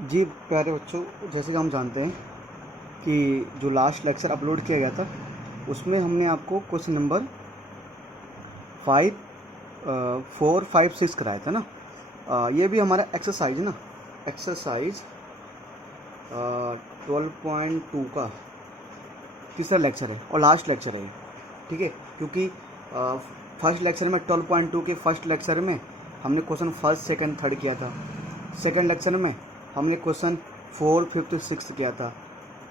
जी प्यारे बच्चों, जैसे कि हम जानते हैं कि जो लास्ट लेक्चर अपलोड किया गया था उसमें हमने आपको क्वेश्चन नंबर 4, 5, 6 कराया था ना। ये भी हमारा एक्सरसाइज ना, एक्सरसाइज 12.2 का तीसरा लेक्चर है और लास्ट लेक्चर है, ठीक है। क्योंकि फर्स्ट लेक्चर में 12.2 के फर्स्ट लेक्चर में हमने क्वेश्चन फर्स्ट सेकंड थर्ड किया था। सेकंड लेक्चर में हमने क्वेश्चन 4, 5, 6 किया था।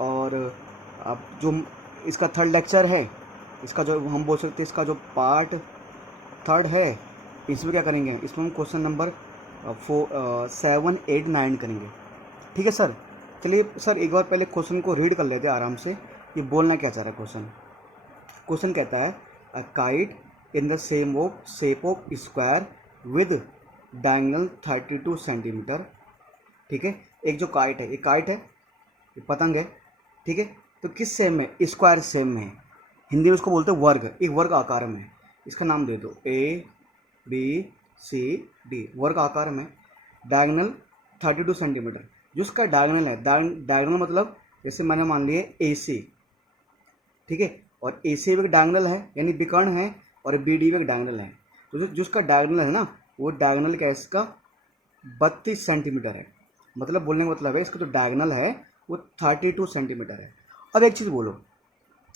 और अब जो इसका थर्ड लेक्चर है, इसका जो हम बोल सकते हैं इसका जो पार्ट थर्ड है, इसमें क्या करेंगे, इसमें हम क्वेश्चन नंबर 7, 8, 9 करेंगे, ठीक है सर। चलिए सर एक बार पहले क्वेश्चन को रीड कर लेते हैं आराम से। ये बोलना क्या चाह रहा है क्वेश्चन। क्वेश्चन कहता है a kite in the same of shape of square with diagonal 32 centimetre, ठीक है। एक जो काइट है, ये काइट है, ये पतंग है, ठीक है। तो किस सेम में, स्क्वायर सेम में है, हिंदी में उसको बोलते हैं वर्ग, एक वर्ग आकार में है। इसका नाम दे दो ABCD, वर्ग आकार में, डायगोनल 32 सेंटीमीटर। जो उसका डायगोनल है, डायगोनल मतलब जैसे मैंने मान लिया AC, ठीक है, और AC भी एक डायगोनल है यानी विकर्ण है, और BD भी एक डायगोनल है। तो जो उसका डायगोनल है ना, वो डायगोनल क्या है, इसका 32 सेंटीमीटर है। मतलब बोलने का मतलब है इसका जो डायगोनल है वो 32 सेंटीमीटर है। अब एक चीज़ बोलो,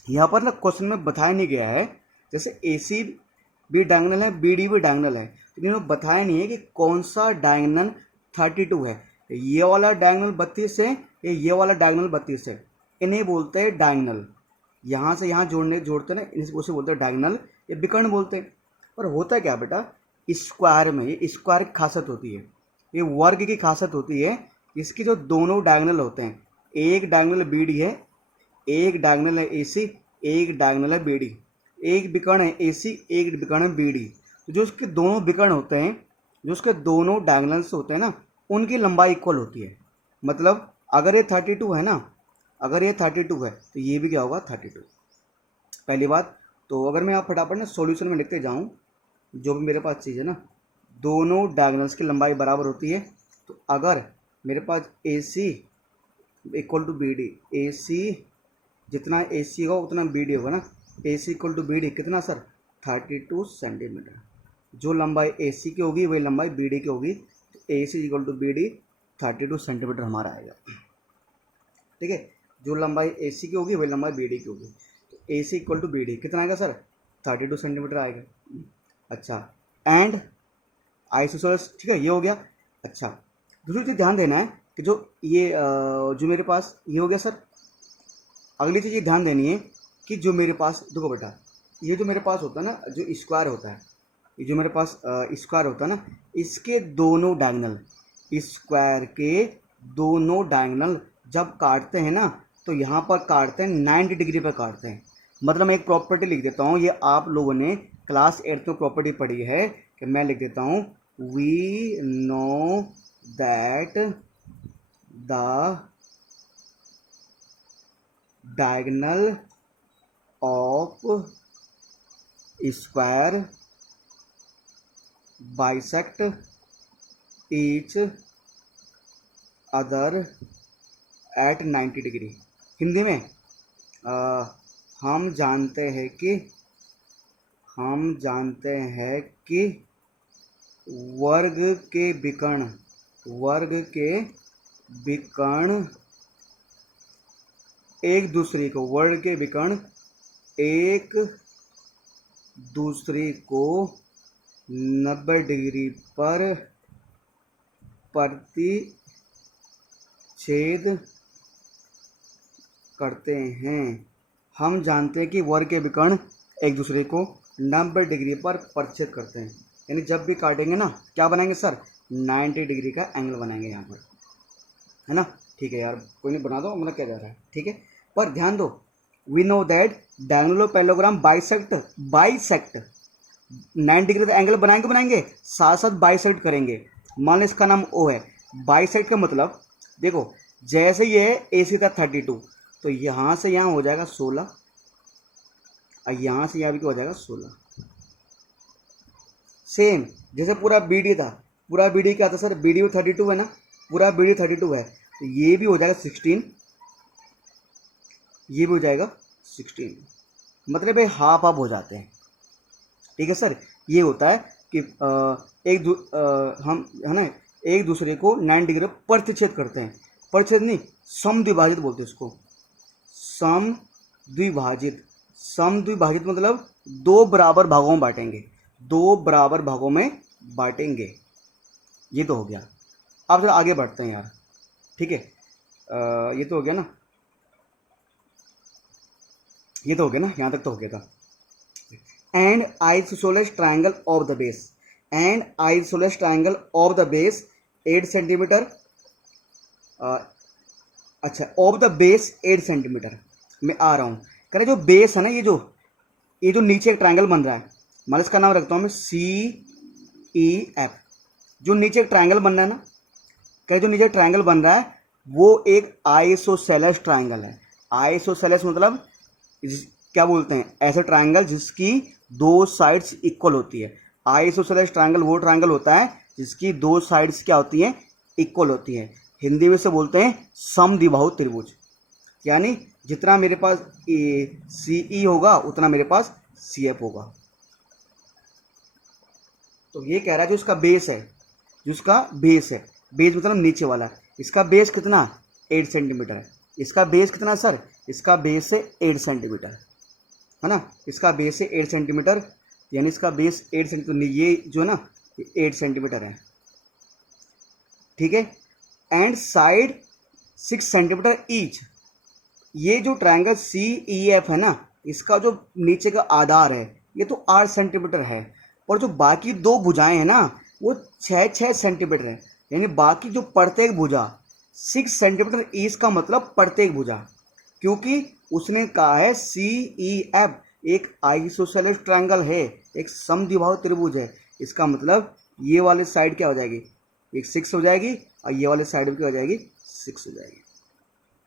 यहाँ पर ना क्वेश्चन में बताया नहीं गया है, जैसे AC भी डायगोनल है, BD भी डायगोनल है, तो इन्होंने बताया नहीं है कि कौन सा डायगोनल 32 है। ये वाला डायगोनल 32 है, ये वाला डायगोनल 32 है। इन्हें बोलते हैं डायगोनल। यहाँ से यहाँ जोड़ते ना, उसे बोलते हैं डायगोनल, ये विकर्ण बोलते हैं। पर होता है क्या बेटा, स्क्वायर में, ये स्क्वायर की खासियत होती है, ये वर्ग की खासियत होती है। इसकी जो दोनों डायगोनल होते हैं, एक डायगोनल BD है, एक डायगोनल है AC, एक डायगोनल है BD, एक विकर्ण है AC, एक विकर्ण है BD। तो जो उसके दोनों विकर्ण होते हैं, जो उसके दोनों डायगोनल्स होते हैं ना, उनकी लंबाई इक्वल होती है। मतलब अगर ये 32 है ना, अगर ये 32 है तो ये भी क्या होगा, 32। पहली बात तो अगर मैं आप फटाफट ना सॉल्यूशन में लिखते जाऊं, जो भी मेरे पास चीज़ है ना, दोनों डायगोनल्स की लंबाई बराबर होती है। तो अगर मेरे पास AC equal to BD, AC जितना AC होगा उतना BD होगा ना, AC इक्वल टू BD कितना सर, 32 सेंटीमीटर। जो लंबाई AC की होगी वही लंबाई BD की होगी, तो AC equal to BD 32 centimetre हमारा आएगा, ठीक है। जो लंबाई AC की होगी वही लंबाई BD की होगी, तो AC इक्वल टू BD कितना आएगा सर, 32 सेंटीमीटर आएगा। अच्छा, एंड आइसोसेलेस, ठीक है, ये हो गया। अच्छा, दूसरी चीज़ ध्यान देना है कि जो ये जो मेरे पास ये हो गया सर। अगली चीज़ ये ध्यान देनी है कि जो मेरे पास, देखो बेटा, ये जो मेरे पास होता है ना, जो स्क्वायर होता है, ये जो मेरे पास स्क्वायर होता है ना, इसके दोनों डायगोनल, स्क्वायर के दोनों डायगोनल जब काटते हैं ना, तो यहाँ पर काटते हैं 90 डिग्री पर काटते हैं। मतलब मैं एक प्रॉपर्टी लिख देता हूँ, ये आप लोगों ने क्लास 8 में प्रॉपर्टी पढ़ी है, कि मैं लिख देता हूँ, we know that the diagonal of square bisect each other at 90 degree. Hindi में हम जानते हैं कि वर्ग के विकर्ण एक दूसरे को, वर्ग के विकर्ण एक दूसरे को 90 डिग्री पर प्रतिच्छेद करते हैं। हम जानते हैं कि वर्ग के विकर्ण एक दूसरे को 90 डिग्री पर प्रतिच्छेद करते हैं, यानी जब भी काटेंगे ना, क्या बनाएंगे सर, 90 डिग्री का एंगल बनाएंगे यहाँ पर, है ना। ठीक है यार, कोई नहीं, बना दो, मतलब क्या जा रहा है, ठीक है। पर ध्यान दो, we know that diagonal of parallelogram bisect 90 degree का एंगल बनाएंगे, साथ साथ बाइसेक्ट करेंगे। मान लो इसका नाम O है, बाइसेक्ट का मतलब देखो, जैसे ये AC था 32, तो यहाँ से यहाँ हो जाएगा 16, और यहाँ से यहाँ भी हो जाएगा 16। सेम जैसे पूरा BD था, पूरा BD क्या था सर, BD 32 है ना, पूरा BD 32 है, तो ये भी हो जाएगा 16, ये भी हो जाएगा 16, मतलब भाई हाफ हाफ हो जाते हैं। ठीक है सर, ये होता है कि हम है ना एक दूसरे को 90 डिग्री प्रतिच्छेद करते हैं, प्रतिच्छेद नहीं समद्विभाजित बोलते हैं इसको, समद्विभाजित। समद्विभाजित मतलब दो बराबर भागों में बांटेंगे, दो बराबर भागों में बांटेंगे। ये तो हो गया। अब जरा आगे बढ़ते हैं यार, ठीक है। ये तो हो गया ना, ये तो हो गया ना, यहाँ तक तो हो गया था। And isosceles triangle of the base, and isosceles triangle of the base 8 centimetre, अच्छा ऑफ द बेस 8 सेंटीमीटर में आ रहा हूँ। कह रहे जो बेस है ना, ये जो नीचे एक ट्रायंगल बन रहा है, मान इसका नाम रखता हूँ मैं CEF। जो नीचे एक ट्रायंगल बन रहा है ना, कह जो नीचे ट्रायंगल बन रहा है वो एक आइसोसेलेस ट्रायंगल है। आइसोसेलेस मतलब क्या बोलते हैं, ऐसे ट्रायंगल जिसकी दो साइड्स इक्वल होती है। आइसोसेलेस ट्रायंगल वो ट्रायंगल होता है जिसकी दो साइड्स क्या होती हैं, इक्वल होती हैं। हिंदी में से बोलते हैं समद्विबाहु त्रिभुज, यानी जितना मेरे पास CE होगा उतना मेरे पास CF होगा। तो ये कह रहा है जो इसका बेस है, जिसका बेस है, बेस मतलब नीचे वाला, इसका बेस कितना 8 सेंटीमीटर है। इसका बेस कितना सर, इसका बेस है 8 सेंटीमीटर, है ना। इसका बेस है 8 सेंटीमीटर, यानी इसका बेस 8 सेंटीमीटर, ये जो है ना ये 8 सेंटीमीटर है, ठीक है। And side 6 centimetre each. ये जो ट्रायंगल CEF है ना, इसका जो नीचे का आधार है ये तो 8 सेंटीमीटर है, और जो बाकी दो भुजाएं हैं ना वो 6-6 सेंटीमीटर है, यानी बाकी जो प्रत्येक भुजा 6 सेंटीमीटर ईच का मतलब प्रत्येक भुजा, क्योंकि उसने कहा है CEF एक आइसोसेलेस ट्रायंगल है, एक समद्विबाहु त्रिभुज है। इसका मतलब ये वाली साइड क्या हो जाएगी, एक 6 हो जाएगी, और ये वाली साइड भी क्या हो जाएगी, 6 हो जाएगी,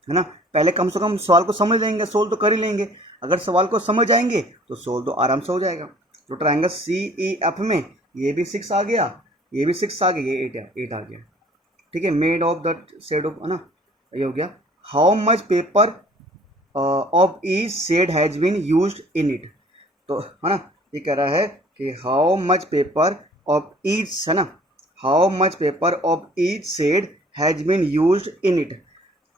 है ना। पहले कम से कम सवाल को समझ लेंगे, सोल्व तो कर ही लेंगे। अगर सवाल को समझ जाएंगे तो सोल्व तो आराम से हो जाएगा। तो ट्रायंगल CEF में ये भी 6 आ गया, ये भी 6 आ गया, ये 8 आ गया, ठीक है। Made of the shade of, है ना, ये हो गया। How much paper of each shade has been used in it. तो है ना, ये कह रहा है कि how much paper of each, है ना, how much paper of each shade has been used in it.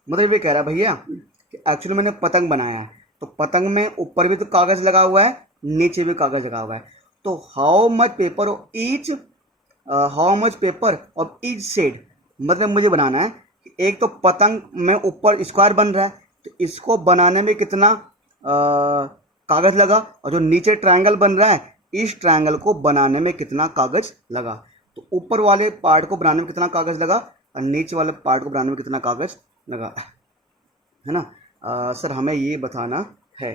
मतलब ये कह रहा है भैया कि एक्चुअली मैंने पतंग बनाया है, तो पतंग में ऊपर भी तो कागज़ लगा हुआ है, नीचे भी कागज़ लगा हुआ है। तो how much paper of each, how much paper of each shade, मतलब मुझे बनाना है कि एक तो पतंग में ऊपर स्क्वायर बन रहा है, तो इसको बनाने में कितना कागज़ लगा, और जो नीचे ट्रायंगल बन रहा है इस ट्रायंगल को बनाने में कितना कागज़ लगा। तो ऊपर वाले पार्ट को बनाने में कितना कागज़ लगा, और नीचे वाले पार्ट को बनाने में कितना कागज़ लगा, है ना। सर हमें ये बताना है।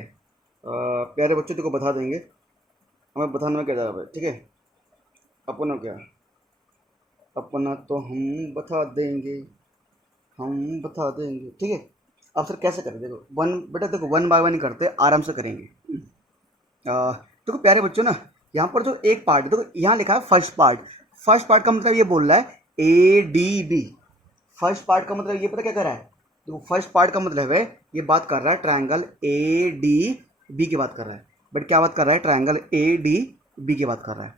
प्यारे बच्चों को बता देंगे, हमें बताने में क्या जा रहा है, ठीक है। अपना क्या, अपना तो हम बता देंगे, हम बता देंगे, ठीक है। अब सर कैसे करें, देखो बेटा देखो 1 बाय 1 करते, आराम से करेंगे। देखो प्यारे बच्चों ना, यहाँ पर जो एक पार्ट देखो, यहाँ लिखा है फर्स्ट पार्ट। फर्स्ट पार्ट का मतलब ये बोल रहा है ADB। फर्स्ट पार्ट का मतलब ये पता क्या कर रहा है, देखो फर्स्ट पार्ट का मतलब है ये बात कर रहा है ट्रायंगल ADB की बात कर रहा है, बट क्या बात कर रहा है, ट्रायंगल ADB की बात कर रहा है,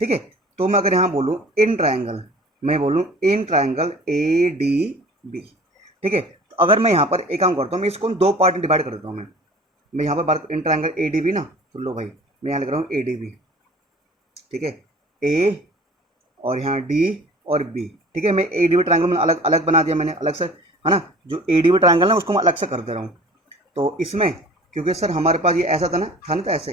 ठीक है। तो मैं अगर यहाँ बोलूँ इन ट्रायंगल, मैं बोलूँ इन ट्रायंगल ADB, ठीक है। तो अगर मैं यहाँ पर एक काम करता हूँ, मैं इसको दो पार्ट में डिवाइड कर देता हूँ। मैं यहाँ पर बात इन ट्रायंगल ADB ना, तो लो भाई मैं यहाँ लिख रहा हूँ ADB, ठीक है, A और यहाँ D और B, ठीक है। मैं ADB ट्रायंगल मैंने अलग अलग बना दिया, मैंने अलग से, है ना। जो ADB ट्रायंगल है उसको मैं अलग से कर दे रहा हूँ। तो इसमें क्योंकि सर हमारे पास ये ऐसा था ना, तो ऐसे,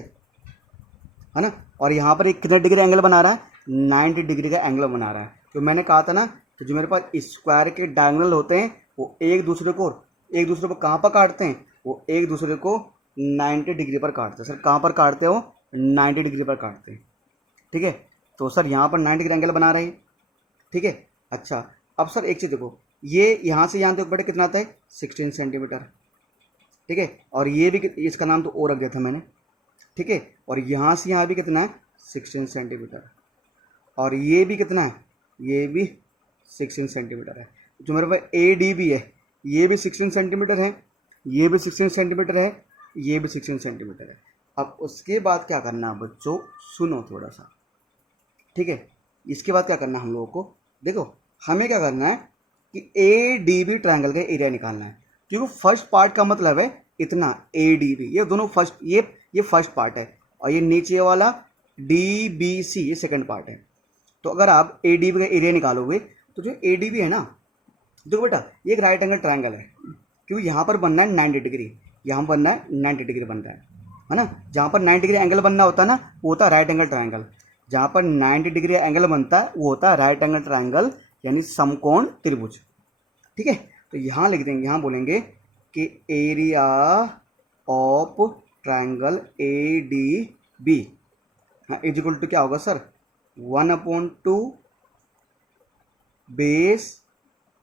है ना, और यहाँ पर एक कितने डिग्री एंगल बना रहा है, 90 डिग्री का एंगल बना रहा है। तो मैंने कहा था ना कि जो मेरे पास स्क्वायर के डायगोनल होते हैं वो एक दूसरे को कहाँ पर काटते हैं, वो एक दूसरे को 90 डिग्री पर काटते हैं। सर कहाँ पर काटते हो, 90 डिग्री पर काटते हैं, ठीक है। तो सर यहाँ पर 90 डिग्री एंगल बना रहे हैं, ठीक है। अच्छा अब सर एक चीज़ देखो, ये यहाँ से यहाँ तक बेटा कितना आता है, 16 सेंटीमीटर, ठीक है। और ये भी इसका नाम तो ओ रख दिया था मैंने, ठीक है। और यहाँ से यहाँ भी कितना है, 16 सेंटीमीटर, और ये भी कितना है, ये भी 16 सेंटीमीटर है। जो मेरे पास ADB है ये भी 16 सेंटीमीटर है, ये भी 16 सेंटीमीटर है, ये भी 16 सेंटीमीटर है। अब उसके बाद क्या करना है बच्चों, सुनो थोड़ा सा, ठीक है। इसके बाद क्या करना है हम लोगों को, देखो हमें क्या करना है कि ए डी बी ट्रायंगल का एरिया निकालना है, क्योंकि फर्स्ट पार्ट का मतलब है इतना ए डी बी, ये दोनों फर्स्ट, ये फर्स्ट पार्ट है, और ये नीचे वाला डी बी सी ये सेकंड पार्ट है। तो अगर आप ए डी बी का एरिया निकालोगे तो जो ए डी बी है ना, देखो बेटा ये एक राइट एंगल ट्रायंगल है, क्योंकि यहाँ पर बनना है 90 डिग्री, यहाँ बनना है 90 डिग्री बन रहा है ना। जहाँ पर 90 डिग्री एंगल बनना होता है ना, वो होता है राइट एंगल ट्रायंगल। जहाँ पर 90 डिग्री एंगल बनता है वो होता है राइट एंगल ट्रायंगल, यानी समकोण त्रिभुज, ठीक है। तो यहाँ लिख देंगे, यहाँ बोलेंगे कि area of triangle A D B, हाँ इज इक्वल टू क्या होगा sir, 1/2 base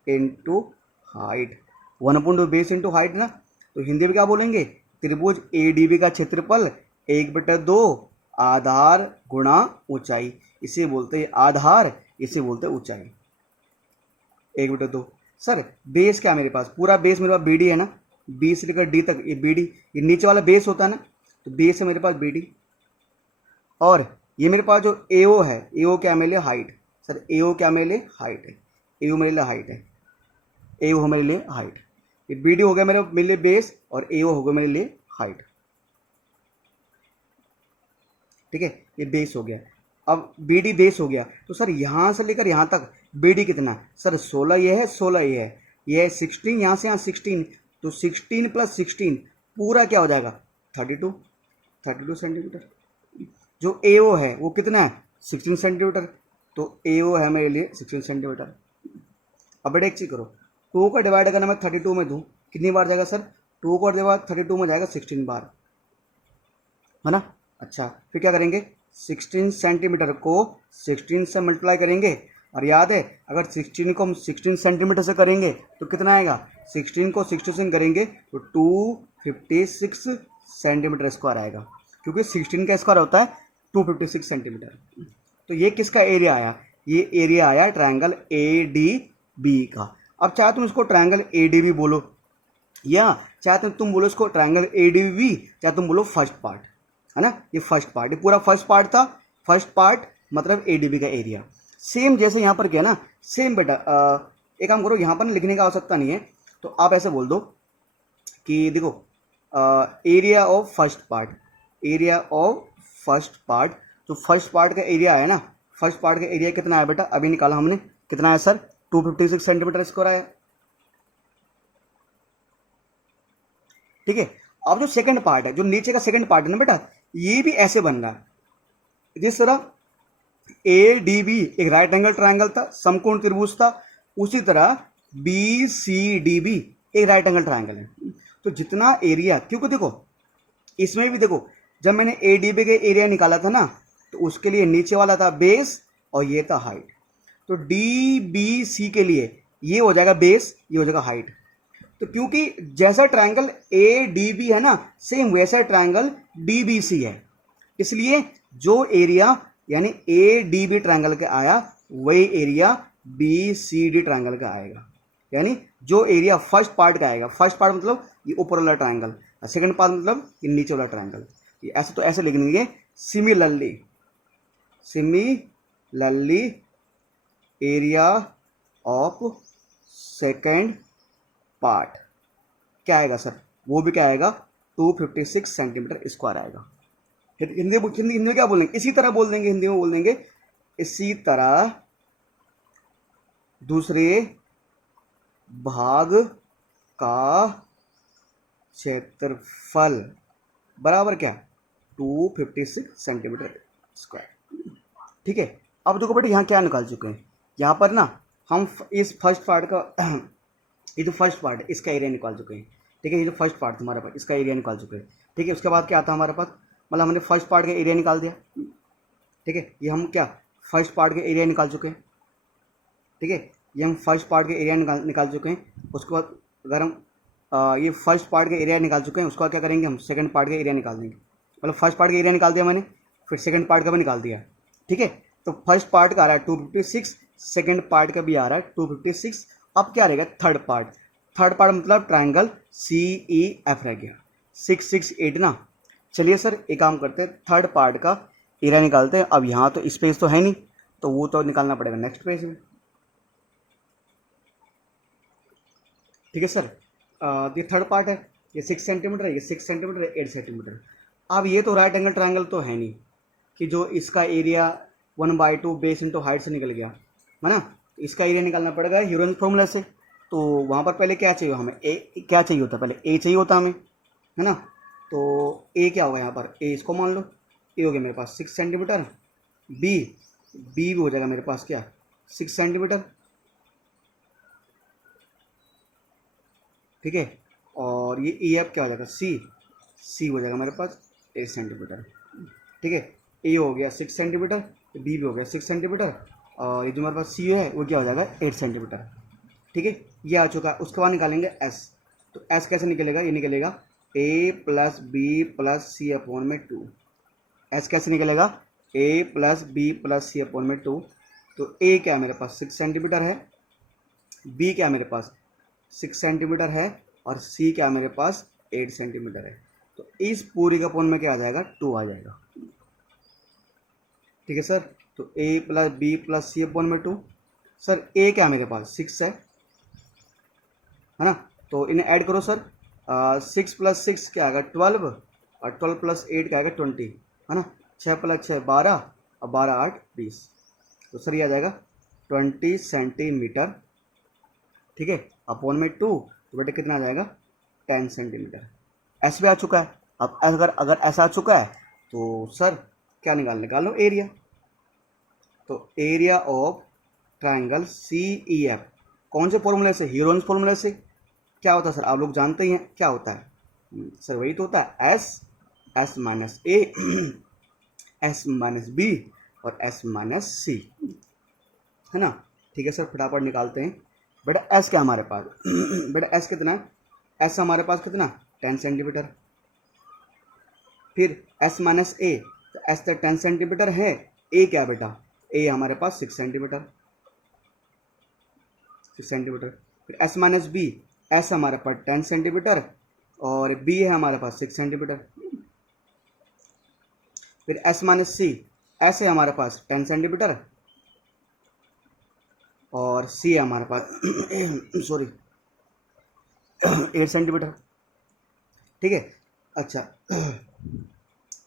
into height, 1/2 base into height ना। तो हिंदी में क्या बोलेंगे, त्रिभुज ए डी बी का क्षेत्रफल 1/2 आधार गुणा ऊंचाई, इसे बोलते हैं आधार, इसे बोलते हैं ऊंचाई, 1/2। सर बेस क्या मेरे पास, पूरा बेस मेरे पास बी डी है ना, बी से लेकर डी तक ये बी डी, ये नीचे वाला बेस होता है ना, तो बेस है मेरे पास बी डी, और ये मेरे पास जो ए ओ है, ए ओ क्या मेरे लिए हाइट, सर ए ओ क्या मेरे लिए हाइट है, ए ओ मेरे लिए हाइट है, ए ओ मेरे लिए हाइट, ये बी डी हो गया मेरे लिए बेस, और ए ओ हो गया मेरे लिए हाइट, ठीक है। ये बेस हो गया। अब बी डी बेस हो गया, तो सर यहाँ से लेकर यहाँ तक बी डी कितना है, सर 16 ये है, 16 ये है, ये है 16, यहाँ से यहाँ 16, तो 16 + 16 पूरा क्या हो जाएगा 32 सेंटीमीटर। जो ए ओ है वो कितना है 16 सेंटीमीटर, तो ए ओ है मेरे लिए 16 सेंटीमीटर। अब बेटा एक चीज़ करो, 2 का डिवाइड अगर मैं 32 में दूँ कितनी बार जाएगा सर, 2 का डिवाइड 32 में जाएगा 16 बार, है ना। अच्छा फिर क्या करेंगे, 16 सेंटीमीटर को 16 से मल्टीप्लाई करेंगे, और याद है अगर 16 को हम 16 सेंटीमीटर से करेंगे तो कितना आएगा, 16 को 16 से करेंगे तो 256 सेंटीमीटर स्क्वायर आएगा, क्योंकि 16 का स्क्वायर होता है 256 सेंटीमीटर। तो ये किसका एरिया आया, ये एरिया आया ट्रायंगल ए डी बी का। अब चाहे तुम इसको ट्रायंगल ए डी बी बोलो, या चाहे तुम बोलो इसको ट्रायंगल ए डी बी, चाहे तुम बोलो फर्स्ट पार्ट, है ना। ये फर्स्ट पार्ट, ये पूरा फर्स्ट पार्ट था, फर्स्ट पार्ट मतलब ए डी बी का एरिया। सेम जैसे यहाँ पर क्या ना, सेम बेटा एक काम करो, यहाँ पर लिखने की आवश्यकता नहीं है, तो आप ऐसे बोल दो कि देखो area of first part, area of first part, तो फर्स्ट पार्ट का एरिया है ना, फर्स्ट पार्ट का एरिया कितना है बेटा, अभी निकाला हमने, कितना है सर 256 सेंटीमीटर स्क्वायर आया, ठीक है। अब जो सेकंड पार्ट है, जो नीचे का सेकंड पार्ट है ना बेटा, ये भी ऐसे बन रहा है, जिस तरह ए डी बी एक राइट एंगल ट्रायंगल था, समकोण त्रिभुज था, उसी तरह बी सी डी बी एक राइट एंगल ट्रायंगल है। तो जितना एरिया, क्योंकि देखो इसमें भी देखो, जब मैंने ए डी बी के एरिया निकाला था ना, तो उसके लिए नीचे वाला था बेस और ये था हाइट, तो डी बी सी के लिए ये हो जाएगा बेस, ये हो जाएगा हाइट। तो क्योंकि जैसा ट्रायंगल ए डी बी है ना, सेम वैसा ट्रायंगल डी बी सी है, इसलिए जो एरिया यानी ए डी बी ट्रायंगल का आया वही area B C D triangle का आएगा, यानी जो एरिया फर्स्ट पार्ट का आएगा, फर्स्ट पार्ट मतलब ये ऊपर वाला ट्रायंगल, सेकंड पार्ट मतलब ये नीचे वाला ट्रायंगल, ऐसे तो ऐसे लिख देंगे। Similarly area of second part क्या आएगा सर, वो भी क्या आएगा 256 सेंटीमीटर स्क्वायर आएगा। हिंदी में क्या बोलेंगे, इसी तरह बोल देंगे, हिंदी में बोल देंगे इसी तरह दूसरे भाग का क्षेत्रफल बराबर क्या 256 सेंटीमीटर स्क्वायर, ठीक है। अब देखो बेटे यहाँ क्या निकाल चुके हैं, यहाँ पर ना हम इस फर्स्ट पार्ट का ये जो फर्स्ट पार्ट है इसका एरिया निकाल चुके हैं, ठीक है। ये जो फर्स्ट पार्ट हमारे पास इसका एरिया निकाल चुके हैं, ठीक है। उसके बाद क्या आता है हमारे पास, मतलब हमने फर्स्ट पार्ट का एरिया निकाल दिया, ठीक है। ये हम क्या फर्स्ट पार्ट के एरिया निकाल चुके हैं, ठीक है। ये हम फर्स्ट पार्ट के एरिया निकाल चुके हैं। उसके बाद अगर हम ये फर्स्ट पार्ट के एरिया निकाल चुके हैं, उसके बाद क्या करेंगे हम सेकंड पार्ट का एरिया निकाल देंगे, मतलब फर्स्ट पार्ट का एरिया निकाल दिया मैंने, फिर सेकंड पार्ट का भी निकाल दिया, ठीक है। तो फर्स्ट पार्ट का आ रहा है 256, सेकंड पार्ट का भी आ रहा है 256। अब क्या रहेगा थर्ड पार्ट, थर्ड पार्ट मतलब ट्राइंगल CEF रह गया 668 ना। चलिए सर एक काम करते हैं, थर्ड पार्ट का एरिया निकालते हैं। अब यहाँ तो स्पेस तो है नहीं, तो वो तो निकालना पड़ेगा नेक्स्ट पेज में। ठीक है सर, ये थर्ड पार्ट है, ये 6 सेंटीमीटर है, ये 6 सेंटीमीटर है, 8 सेंटीमीटर। अब ये तो राइट एंगल ट्राइंगल तो है नहीं कि जो इसका एरिया 1/2 बेस इंटू हाइट से निकल गया है ना। इसका एरिया निकालना पड़ेगा ह्यूरोन्स फॉर्मूला से। तो वहाँ पर पहले क्या चाहिए हमें, ए क्या चाहिए होता, पहले ए चाहिए होता हमें, है ना। तो ए क्या होगा यहाँ पर, ए इसको मान लो, ए हो गया मेरे पास 6 सेंटीमीटर, बी भी हो जाएगा मेरे पास क्या 6 सेंटीमीटर, ठीक है। और ये ई एफ क्या हो जाएगा, सी हो जाएगा मेरे पास 8 सेंटीमीटर, ठीक है। ए हो गया 6 सेंटीमीटर, बी भी हो गया 6 सेंटीमीटर, और ये जो हमारे पास सी है वो क्या हो जाएगा 8 सेंटीमीटर, ठीक है। ये आ चुका है। उसके बाद निकालेंगे एस। तो एस कैसे निकलेगा, ये निकलेगा ए plus B plus C upon में 2। एस कैसे निकलेगा, ए plus B plus C upon में 2। तो ए क्या है मेरे पास 6 सेंटीमीटर है, बी क्या है मेरे पास 6 सेंटीमीटर है, और सी क्या है मेरे पास 8 सेंटीमीटर है। तो इस पूरी का अपॉन में क्या आ जाएगा 2 आ जाएगा, ठीक है सर। तो ए plus B plus C upon में 2। सर ए क्या है मेरे पास 6 है ना। तो इन्हें ऐड करो सर, 6 + 6 क्या आएगा 12, और 12 + 8 क्या आएगा 20, है ना। 6 + 6 12, और 12 8 20। तो सर ये आ जाएगा 20 सेंटीमीटर, ठीक है, अपॉन में 2। तो बेटे कितना आ जाएगा 10 सेंटीमीटर। एस भी आ चुका है। अब अगर ऐसा आ चुका है तो सर क्या निकालो एरिया। तो एरिया ऑफ ट्राइंगल CEF कौन से फॉर्मूले से, ह्यूरोन्स फॉर्मूले से। क्या होता है सर, आप लोग जानते ही हैं क्या होता है सर, वही तो होता है S minus A S minus B और S माइनस C, है ना। ठीक है सर, फटाफट निकालते हैं। बेटा S क्या हमारे पास बेटा S कितना है, S हमारे पास कितना 10 सेंटीमीटर। फिर S माइनस A, तो S तो 10 सेंटीमीटर है, A क्या बेटा, A हमारे पास 6 सेंटीमीटर, 6 सेंटीमीटर। फिर S माइनस B, S हमारे पास 10 सेंटीमीटर, और B है हमारे पास 6 सेंटीमीटर। फिर S माइनस C, S है हमारे पास 10 सेंटीमीटर, और C है हमारे पास सॉरी 8 सेंटीमीटर, ठीक है। अच्छा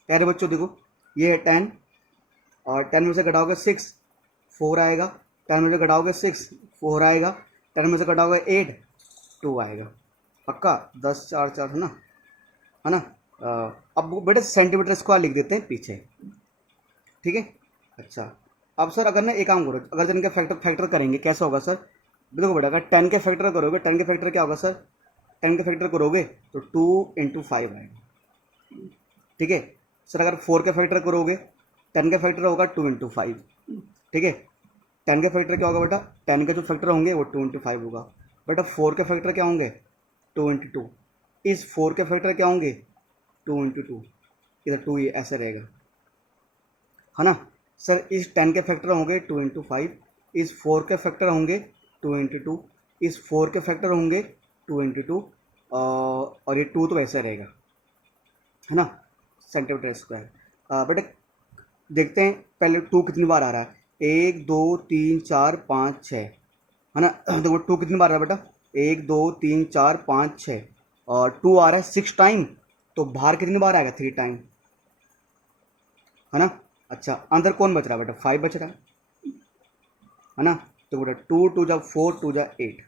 प्यारे बच्चों देखो, ये है 10, और 10 में से घटाओगे 6 4 आएगा, 10 में से घटाओगे 6 4 आएगा, 10 में से घटाओगे 8 2 आएगा, पक्का 10 4 4 है ना। अब बेटे सेंटीमीटर स्क्वायर लिख देते हैं पीछे, ठीक है। अच्छा अब सर अगर ना एक काम करो, अगर 10 के फैक्टर करेंगे कैसा होगा सर, देखो बेटा अगर 10 के फैक्टर करोगे, 10 के फैक्टर क्या होगा सर, 10 के फैक्टर करोगे तो 2 × 5 आएगा, ठीक है। सर अगर 4 के फैक्टर करोगे, 10 के फैक्टर होगा 2 × 5, ठीक है। 10 के फैक्टर क्या होगा बेटा, 10 के जो फैक्टर होंगे वो 2 × 5 होगा। बेटा 4 के फैक्टर क्या होंगे 2 × 2, इस 4 के फैक्टर क्या होंगे 2 × 2, इधर 2 ये ऐसे रहेगा, है ना। सर इस 10 के फैक्टर होंगे 2 × 5, इस 4 के फैक्टर होंगे 2 × 2, इस 4 के फैक्टर होंगे 2 × 2, और ये 2 तो ऐसे रहेगा, है ना, सेंटीमीटर स्क्वायर। बेटा देखते हैं पहले 2 कितनी बार आ रहा है, 1 2 3 4 5 6, है ना। देखो 2 कितनी बार आ रहा है बेटा, 1 2 3 4 5 6, और 2 आ रहा है 6 टाइम, तो बाहर कितनी बार आएगा 3 टाइम, है ना। अच्छा अंदर कौन बच रहा है बेटा 5 बच रहा है ना। तो बेटा 2 2 जा 4 2 जा 8,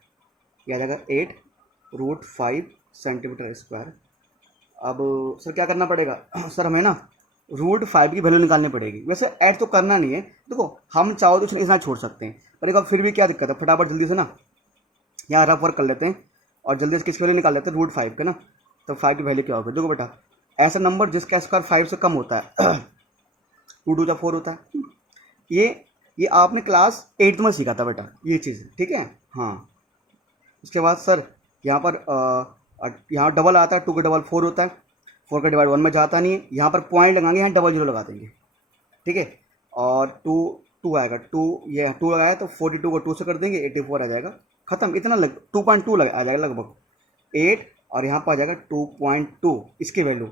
ये आ जाएगा 8√5 सेंटीमीटर स्क्वायर। अब सर क्या करना पड़ेगा सर हमें ना √5 की वैल्यू निकालनी पड़ेगी। वैसे ऐड तो करना नहीं है, देखो हम चाहो तो इतना छोड़ सकते हैं, पर एक बार फिर भी क्या दिक्कत है, फटाफट जल्दी से ना यहाँ रफ वर्क कर लेते हैं और जल्दी से किसकी वैल्यू निकाल लेते हैं √5 के ना। तो 5 की वैल्यू क्या होगा, देखो बेटा ऐसा नंबर जिसका स्क्वायर 5 से कम होता है 2 2 जा 4 होता है, ये आपने क्लास 8th में सीखा था बेटा ये चीज़, ठीक है। हाँ उसके बाद सर यहाँ पर यहाँ डबल आता है, 2 का डबल 4 होता है, 4 का डिवाइड 1 में जाता नहीं है, यहाँ पर पॉइंट लगाएंगे, यहाँ डबल 0 लगा देंगे, ठीक है। और 2 2 आएगा, 2 ये 2 लगाया तो 42 को 2 से कर देंगे 84 आ जाएगा, खत्म, इतना लग 2.2 लग आ जाएगा लगभग 8, और यहाँ पर आ जाएगा 2.2 इसकी वैल्यू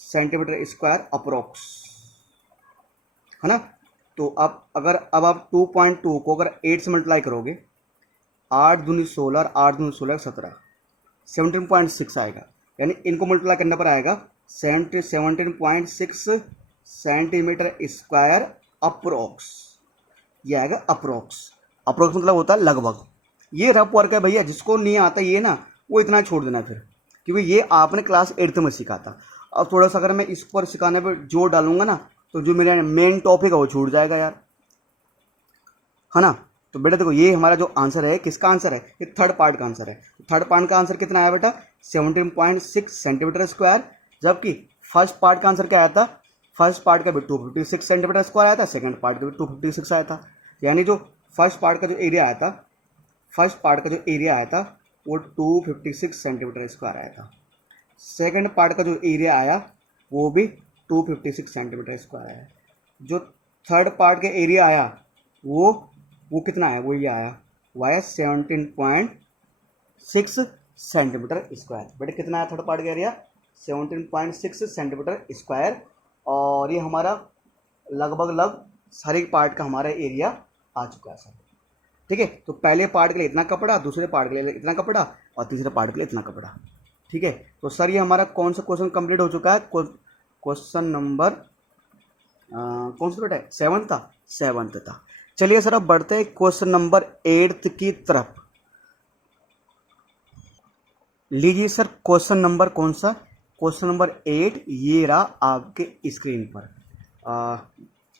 सेंटीमीटर स्क्वायर अप्रोक्स, है ना। तो अब आप 2.2 को अगर 8 से मल्टीप्लाई करोगे, 8 दूनी 16 और 8 दूनी 16 17, 17.6 आएगा, यानी इनको मल्टीप्लाई करने पर आएगा 17.6 सेंटीमीटर स्क्वायर अप्रोक्स, ये आएगा अप्रोक्स। अप्रोक्स मतलब होता है लगभग। ये रफ वर्क है भैया, जिसको नहीं आता ये ना वो इतना छोड़ देना फिर, क्योंकि ये आपने क्लास 8th में सीखा था। अब थोड़ा सा अगर मैं इस पर सिखाने पर जोर डालूंगा ना तो जो मेरा मेन टॉपिक है वो छूट जाएगा यार, है ना। तो बेटा देखो ये हमारा जो आंसर है, किसका आंसर है, ये थर्ड पार्ट का आंसर है। थर्ड पार्ट का आंसर कितना आया बेटा, 17.6 सेंटीमीटर स्क्वायर, जबकि फर्स्ट पार्ट का आंसर क्या आया था, फर्स्ट पार्ट का भी 256 सेंटीमीटर स्क्वायर आया था, सेकंड पार्ट का भी 256 आया था। यानी जो फर्स्ट पार्ट का जो एरिया आया था, फर्स्ट पार्ट का जो एरिया आया था वो 256 सेंटीमीटर स्क्वायर आया था, सेकंड पार्ट का जो एरिया आया वो भी 256 सेंटीमीटर स्क्वायर आया। जो थर्ड पार्ट का एरिया आया वो कितना आया, वो ये आया, वो आया 17.6 सेंटीमीटर स्क्वायर। बेटे कितना आया थर्ड पार्ट का एरिया, 17.6 सेंटीमीटर स्क्वायर, और ये हमारा लगभग सारे पार्ट का हमारा एरिया आ चुका है सर। ठीक है, तो पहले पार्ट के लिए इतना कपड़ा, दूसरे पार्ट के लिए इतना कपड़ा, और तीसरे पार्ट के लिए इतना कपड़ा। ठीक है, तो सर ये हमारा कौन सा क्वेश्चन कंप्लीट हो चुका है, क्वेश्चन नंबर कौन सा बेटा, 7th था। चलिए सर अब बढ़ते हैं क्वेश्चन नंबर 8th की तरफ। लीजिए सर क्वेश्चन नंबर कौन सा, क्वेश्चन नंबर 8 ये रहा आपके स्क्रीन पर।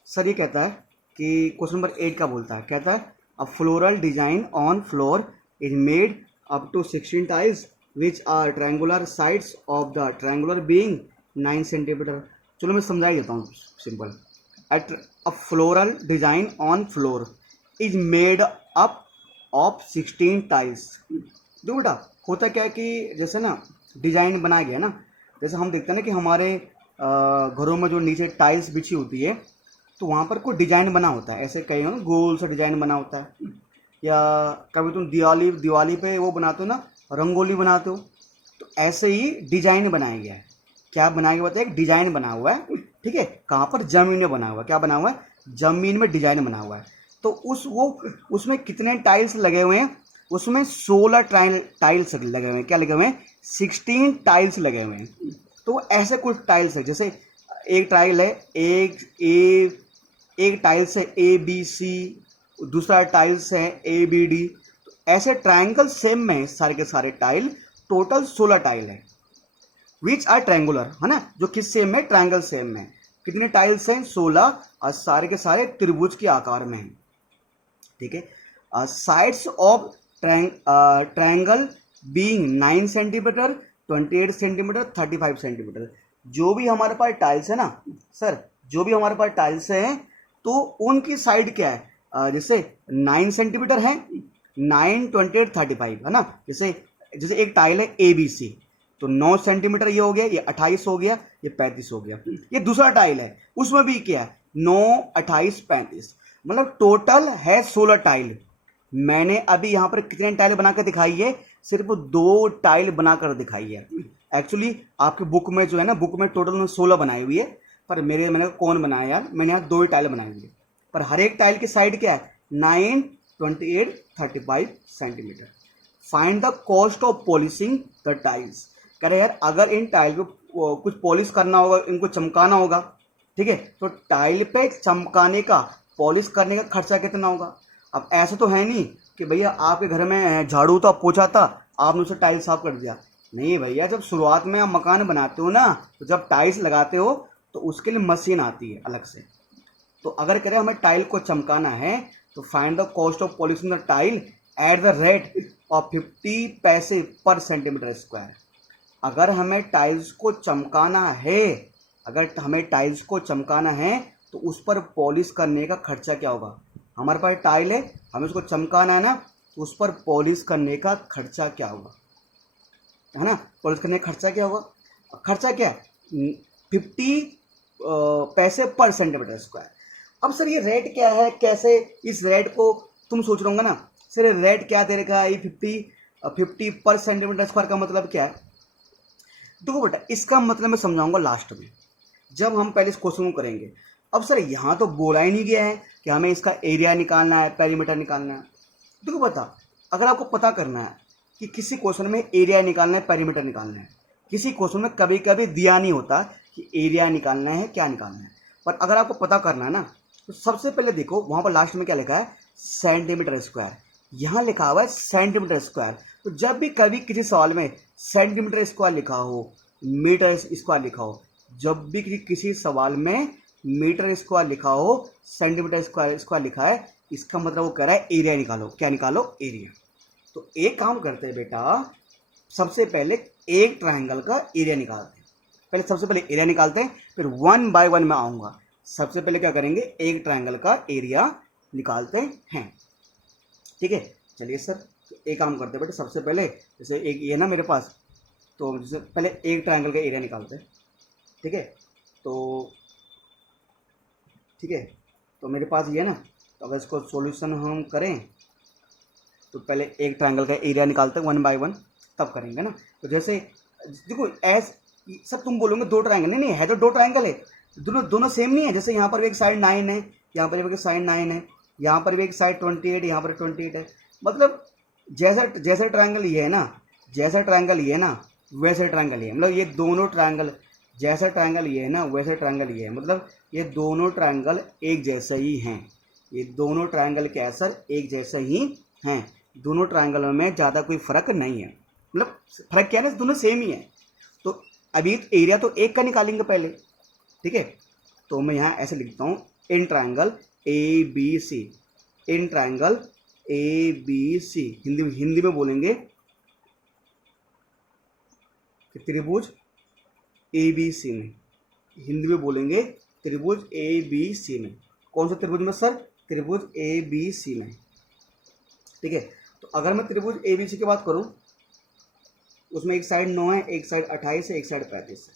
सर ये कहता है कि क्वेश्चन नंबर 8 का बोलता है, कहता है a floral design on floor is made up to 16 tiles which are triangular sides of the triangular being 9 centimetre. चलो मैं समझा ही देता हूँ simple. At a floral design on floor is made up of 16 tiles. देखो बेटा होता क्या है कि जैसे ना डिजाइन बनाया गया ना, जैसे हम देखते हैं ना कि हमारे घरों में जो नीचे टाइल्स बिछी होती है तो वहाँ पर कोई डिजाइन बना होता है, ऐसे कहीं हो ना गोल सा डिजाइन बना होता है, या कभी तुम दिवाली पे वो बनाते हो ना, रंगोली बनाते हो, तो ऐसे ही डिजाइन बनाया गया है। क्या बनाया गया, एक डिजाइन बना हुआ है। ठीक है, कहाँ पर, जमीन में बना हुआ है। क्या बना हुआ है, जमीन में डिजाइन बना हुआ है। तो उसमें कितने टाइल्स लगे हुए हैं, उसमें 16 टाइल्स लगे हुए हैं। क्या लगे हुए हैं, 16 टाइल्स लगे हुए हैं। तो ऐसे कुछ टाइल्स है, जैसे एक टाइल है एक टाइल्स है ABC, दूसरा टाइल्स है ABD। तो ऐसे ट्रायंगल सेम में सारे के सारे टाइल, टोटल 16 टाइल है विच आर ट्रायंगुलर, है ना, जो किस सेम में, ट्रायंगल सेम में। कितने टाइल्स हैं, 16, और सारे के सारे त्रिभुज के आकार में हैं। ठीक है, sides of triangle being 9 centimetre, 28 centimetre, 35 centimetre. जो भी हमारे पास टाइल्स है ना सर, जो भी हमारे पास टाइल्स हैं तो उनकी साइड क्या है, जैसे 9 सेंटीमीटर है, 9, 28, 35, है ना। जैसे एक टाइल है ABC, तो 9 सेंटीमीटर ये हो गया, ये 28 हो गया, ये 35 हो गया। ये दूसरा टाइल है, उसमें भी क्या है, 9, 28, 35, मतलब टोटल है 16 टाइल। मैंने अभी यहाँ पर कितने टाइल बनाकर दिखाई है, सिर्फ 2 टाइल बनाकर दिखाई है। एक्चुअली आपके बुक में जो है ना, बुक में टोटल 16 बनाई हुई है, पर मैंने कौन बनाया यार, मैंने यहाँ 2 ही टाइल बनाई हुई है। पर हर एक टाइल की साइड क्या है, 9, 28, 35 centimetre. Find the cost of polishing the tiles. कह रहे यार अगर इन टाइल को कुछ पॉलिश करना होगा, इनको चमकाना होगा, ठीक है, तो टाइल पे चमकाने का, पॉलिश करने का खर्चा कितना होगा। अब ऐसा तो है नहीं कि भैया आपके घर में झाड़ू था, पोछा था, आपने उसे टाइल साफ कर दिया। नहीं भैया, जब शुरुआत में आप मकान बनाते हो ना, तो जब टाइल्स लगाते हो तो उसके लिए मशीन आती है अलग से। तो अगर करें हमें टाइल को चमकाना है तो find the cost of polishing the tile at the rate of 50 पैसे पर सेंटीमीटर स्क्वायर। अगर हमें टाइल्स को चमकाना है, अगर हमें टाइल्स को चमकाना है तो उस पर पॉलिश करने का खर्चा क्या होगा। हमारे पास टाइल है, हमें उसको चमकाना है ना, तो उस पर पॉलिश करने का खर्चा क्या होगा, है ना। पॉलिश करने का खर्चा क्या होगा, खर्चा क्या है, 50 पैसे पर सेंटीमीटर स्क्वायर। अब सर ये रेट क्या है, कैसे इस रेट को, तुम सोच रहे होंगे ना सर रेट क्या दे रखा है, ये 50 पर सेंटीमीटर स्क्वायर का मतलब क्या है? देखो बेटा, इसका मतलब मैं समझाऊंगा लास्ट में, जब हम पहले इस क्वेश्चन को करेंगे। अब सर यहाँ तो बोला ही नहीं गया है कि हमें इसका एरिया निकालना है, पेरीमीटर निकालना है। देखो बता, अगर आपको पता करना है कि किसी क्वेश्चन में एरिया निकालना है, पेरीमीटर निकालना है, किसी क्वेश्चन में कभी कभी दिया नहीं होता कि एरिया निकालना है क्या निकालना है, पर अगर आपको पता करना है ना, तो सबसे पहले देखो वहाँ पर लास्ट में क्या लिखा है, सेंटीमीटर स्क्वायर। यहाँ लिखा हुआ है सेंटीमीटर स्क्वायर। तो जब भी कभी किसी सवाल में सेंटीमीटर स्क्वायर लिखा हो, मीटर स्क्वायर लिखा हो, जब भी किसी सवाल में मीटर स्क्वायर लिखा हो, सेंटीमीटर स्क्वायर लिखा है, इसका मतलब वो कह रहा है एरिया निकालो। क्या निकालो? एरिया। तो एक काम करते हैं बेटा, सबसे पहले एक ट्रायंगल का एरिया निकालते हैं। पहले सबसे पहले एरिया निकालते हैं, फिर 1 बाय 1 में आऊँगा। सबसे पहले क्या करेंगे, एक ट्रायंगल का एरिया निकालते हैं। ठीक है, चलिए सर, तो एक काम करते हैं बेटा, सबसे पहले जैसे एक ये ना मेरे पास, तो जैसे पहले एक ट्रायंगल का एरिया निकालते हैं। ठीक है, तो मेरे पास ये है ना, तो अगर इसको सॉल्यूशन हम करें तो पहले एक ट्रायंगल का एरिया निकालते हैं 1 बाय 1, तब करेंगे ना। तो जैसे देखो सब तुम बोलोगे दो ट्रायंगल, नहीं है तो दो ट्रायंगल है, दोनों सेम नहीं है। जैसे यहाँ पर भी एक साइड 9 है, यहाँ पर भी एक साइड 9 है, यहाँ पर भी एक साइड 28, यहाँ पर 28 है। मतलब जैसा ट्रायंगल ये है ना, जैसा ट्रायंगल ये है ना, वैसे ट्रायंगल ये है। मतलब ये दोनों ट्रायंगल, जैसा ट्रायंगल ये है ना, वैसे ट्रायंगल ये है। मतलब ये दोनों ट्रायंगल एक जैसे ही हैं। ये दोनों ट्रायंगल के असर एक जैसे ही हैं। दोनों ट्रायंगलों में ज़्यादा कोई फ़र्क नहीं है। मतलब फ़र्क क्या है ना, दोनों सेम ही है। तो अभी एरिया तो एक का निकालेंगे पहले। ठीक है, तो मैं यहाँ ऐसे लिखता हूँ, in triangle A B C, in triangle A B C, Hindi में बोलेंगे कि त्रिभुज ए बी सी में, हिंदी में बोलेंगे त्रिभुज ए बी सी में। कौन सा त्रिभुज में सर? त्रिभुज ए बी सी में। ठीक है, तो अगर मैं त्रिभुज ए बी सी की बात करूं, उसमें एक साइड 9 है, एक साइड 28 है, एक साइड 35 है।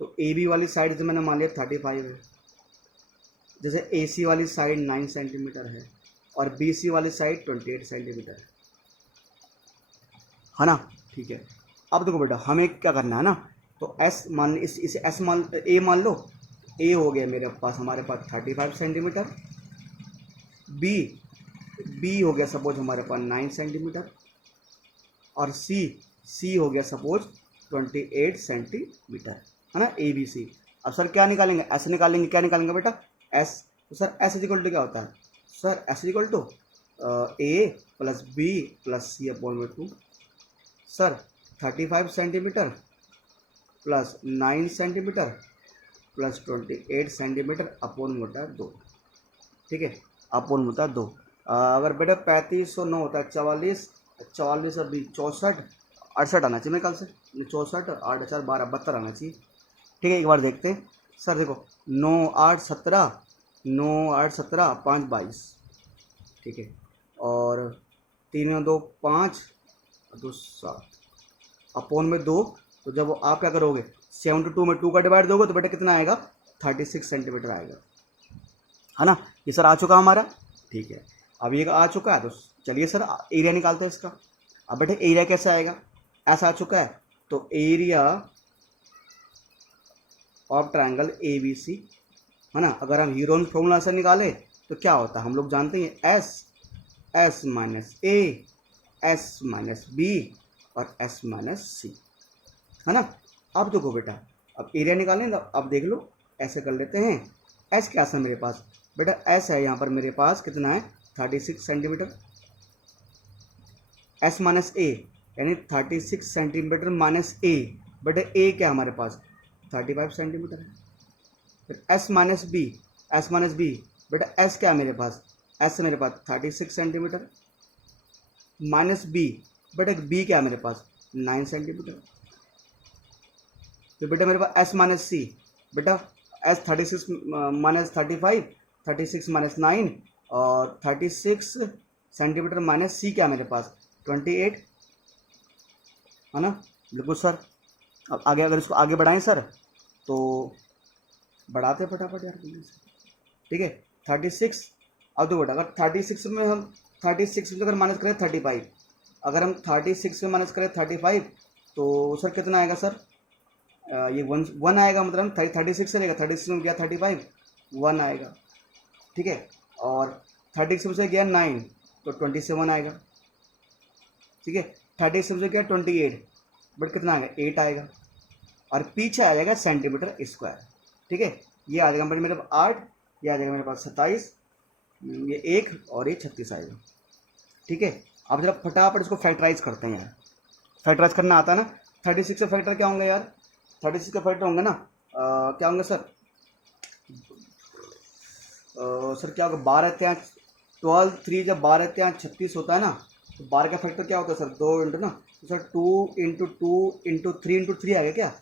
तो ए बी वाली साइड जो मैंने मान लिया 35 है, जैसे ए सी वाली साइड 9 सेंटीमीटर है, और बी सी वाली साइड 28 सेंटीमीटर है ना। ठीक है, अब देखो बेटा, हमें क्या करना है ना, तो एस मान, इसे एस मान, ए मान लो। ए हो गया मेरे पास, हमारे पास 35 सेंटीमीटर। बी हो गया सपोज हमारे पास 9 सेंटीमीटर, और सी हो गया सपोज 28 सेंटीमीटर, है ना, ए बी सी। अब सर क्या निकालेंगे? एस निकालेंगे। क्या निकालेंगे बेटा? एस। तो सर एस इक्वल टू क्या होता है? Sir S equal to A plus B plus C upon में 2। Sir 35 centimetre plus 9 centimetre plus 28 centimetre upon मोटा 2। ठीक है, अपॉन मोटा 2। अगर बेटा 35 और 9 होता है 44, 44 और 20 64, 68 आना चाहिए मेरे ख्याल से। 64, 8 4 12 72 आना चाहिए। ठीक है, एक बार देखते हैं। सर देखो 9 8 17, 9 8 17, 5 22। ठीक है, और 3 2 5, 2 7 अपॉन में 2। तो जब आप क्या करोगे, 72 में 2 का डिवाइड दोगे तो बेटा कितना आएगा? 36 सेंटीमीटर आएगा, है ना। ये सर आ चुका हमारा। ठीक है, अब ये आ चुका है, तो चलिए सर एरिया निकालते हैं इसका। अब बेटा एरिया कैसे आएगा? ऐसा आ चुका है, तो area of triangle A B C, है ना। अगर हम हीरोन फॉर्मूला से निकाले तो क्या होता है, हम लोग जानते हैं, S minus A, S minus B और एस माइनस सी, है ना। अब देखो बेटा, अब एरिया निकालें तो अब देख लो, ऐसे कर लेते हैं। एस क्या है मेरे पास? बेटा एस है यहाँ पर मेरे पास कितना है? 36 सेंटीमीटर। एस माइनस ए यानी 36 सेंटीमीटर माइनस ए। बेटा ए क्या है हमारे पास? 35 सेंटीमीटर है। फिर एस माइनस बी, बेटा एस क्या है मेरे पास? एस मेरे पास 36 सेंटीमीटर माइनस बी। बेटा बी क्या है मेरे पास? 9 सेंटीमीटर। तो बेटा मेरे पास एस माइनस सी, बेटा एस 36 माइनस 35, 36 माइनस 9 और 36 सेंटीमीटर माइनस सी क्या मेरे पास? 28, है ना। बिल्कुल सर, अब आगे अगर इसको आगे बढ़ाएं सर तो बढ़ाते फटाफट यार, ठीक है 36। अब तो बेटा अगर 36 में हम 36 में अगर माइनस करें 35, अगर हम 36 में माइनस करें 35 तो सर कितना आएगा सर, ये वन आएगा, मतलब 36 से रहेगा, 36 में गया 35 1 आएगा, ठीक है। और 36 से गया 9 तो 27 आएगा, ठीक है। 36 से गया 28 बट कितना आएगा 8 आएगा, और पीछे आ जाएगा सेंटीमीटर स्क्वायर, ठीक है। ये आ जाएगा मेरे पास 8, ये आ जाएगा मेरे पास 27, ये 1 और ये 36 आएगा, ठीक है। अब जरा फटाफट इसको फैक्टराइज करते हैं यार, फैक्टराइज करना आता है ना। 36 का फैक्टर क्या होंगे यार, 36 का फैक्टर होंगे ना क्या होंगे सर, सर क्या होगा 12 ત્યાં 12 3 जब 12 ત્યાં 36 होता है ना, तो 12 का फैक्टर क्या होता है सर 2 इंटू ना, तो सर 2 इंटू 2 इंटू 3 इंटू 3 आ गया क्या,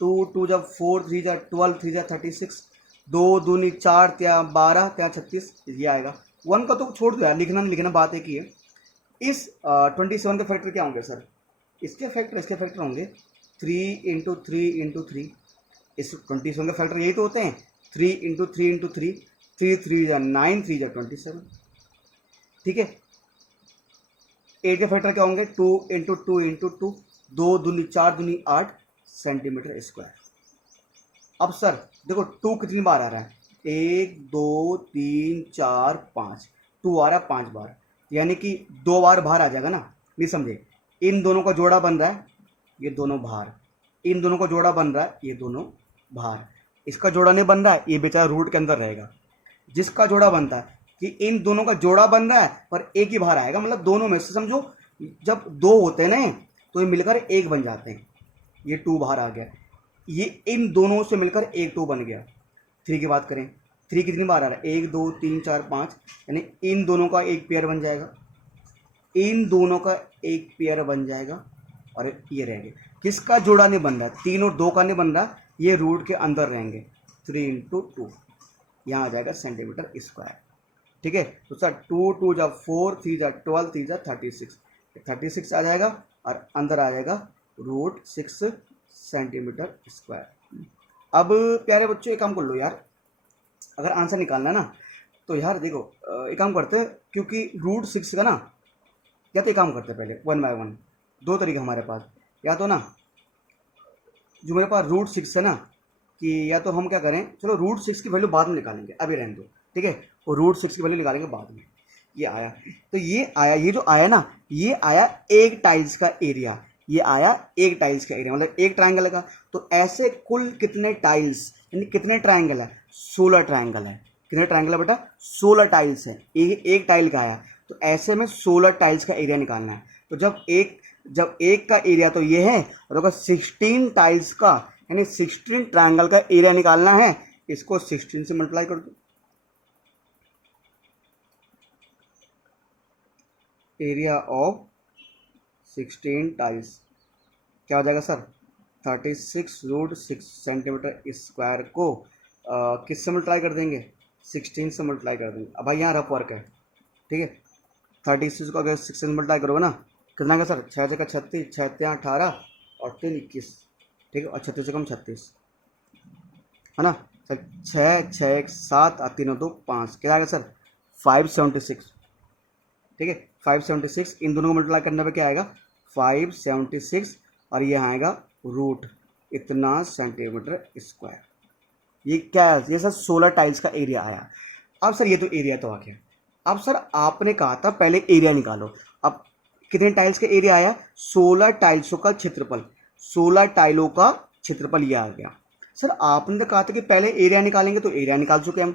2 2 जब 4 3 जब 12 3 जब 36, 2 दूनी 4 ત્યાં 12 ત્યાં 36, ये आएगा। 1 का तो छोड़ दो यार, लिखना नहीं लिखना, बात एक ही है। इस 27 के फैक्टर क्या होंगे सर, इसके फैक्टर होंगे 3 इंटू 3 इंटू 3। इस 27 के फैक्टर यही तो होते हैं, 3 इंटू 3 इंटू 3, 3 3 जा 9, 3 जा 27, ठीक है। 8 के फैक्टर क्या होंगे 2 इंटू 2 इंटू 2, 2 दूनी 4 दूनी 8 सेंटीमीटर स्क्वायर। अब सर देखो 2 कितनी बार आ रहा है, 1 2 3 4 5, 2 आ रहा है 5 बार, यानी कि 2 बार बाहर आ जाएगा ना, नहीं समझे। इन दोनों का जोड़ा बन रहा है, ये दोनों बाहर, इन दोनों का जोड़ा बन रहा है, ये दोनों बाहर, इसका जोड़ा नहीं बन रहा है, ये बेचारा रूट के अंदर रहेगा। जिसका जोड़ा बनता है कि इन दोनों का जोड़ा बन रहा है पर एक ही बाहर आएगा, मतलब दोनों में से समझो जब 2 होते हैं ना तो ये मिलकर 1 बन जाते हैं, ये 2 बाहर आ गया, ये इन दोनों से मिलकर 1 2 बन गया। 3 की बात करें, 3 कितनी बार आ रहा है 1 2 3 4 5, यानी इन दोनों का एक पेयर बन जाएगा, इन दोनों का एक पेयर बन जाएगा, और ये रहेंगे। किसका जोड़ा नहीं बन रहा, 3 और 2 का नहीं बन रहा, ये रूट के अंदर रहेंगे, 3 इंटू 2 यहाँ आ जाएगा सेंटीमीटर स्क्वायर, ठीक है। तो सर 2 2 जा 4, 3 जा 12, 3 जा 36, 36 आ जाएगा और अंदर आ जाएगा रूट 6 सेंटीमीटर स्क्वायर। अब प्यारे बच्चों एक काम कर लो यार, अगर आंसर निकालना ना तो यार देखो एक काम करते हैं, क्योंकि रूट 6 का ना, या तो एक काम करते हैं पहले 1 बाय 1, 2 तरीके हमारे पास, या तो ना जो मेरे पास रूट 6 है ना, कि या तो हम क्या करें, चलो रूट 6 की वैल्यू बाद में निकालेंगे, अभी रहने दो, ठीक है, और रूट 6 की वैल्यू निकालेंगे बाद में। ये आया, तो ये आया, ये जो आया ना, ये आया एक टाइल्स का एरिया, ये आया एक टाइल्स का एरिया, मतलब एक ट्राइंगल का। तो ऐसे कुल कितने टाइल्स, यानी कितने ट्राइंगल है, 16 ट्राइंगल है। कितने ट्राइंगल है बेटा, 16 टाइल्स है, एक टाइल का आया, तो ऐसे में 16 टाइल्स का एरिया निकालना है। तो जब एक का एरिया तो ये है, और अगर 16 टाइल्स का यानी 16 ट्राइंगल का एरिया निकालना है, इसको 16 से मल्टीप्लाई कर दो, एरिया ऑफ 16 टाइल्स क्या हो जाएगा सर, 36 रूट 6 सेंटीमीटर स्क्वायर को किससे मल्टीप्लाई कर देंगे, 16 से मल्टीप्लाई कर देंगे। अब भाई यहाँ रफ वर्क है, ठीक है, 36 को अगर 6 से मल्टीप्लाई करोगे ना, कितना का सर, 6 जगह 36, 6 ત્યાં 18 और 3 21, ठीक है, और 36 से कम 36 है ना सर, 6 6 1 7 और 3 2 5, क्या आएगा सर 576, ठीक है 576। इन दोनों को मल्टीप्लाई करने पे क्या आएगा 576, और ये आएगा रूट इतना सेंटीमीटर स्क्वायर। ये क्या है, ये सर 16 टाइल्स का एरिया आया। अब सर ये तो एरिया तो आ गया, अब सर आपने कहा था पहले एरिया निकालो। अब कितने टाइल्स का एरिया आया, 16 टाइल्सों का क्षेत्रफल, 16 टाइलों का क्षेत्रफल ये आ गया। सर आपने तो कहा था कि पहले एरिया निकालेंगे, तो एरिया निकाल चुके हम।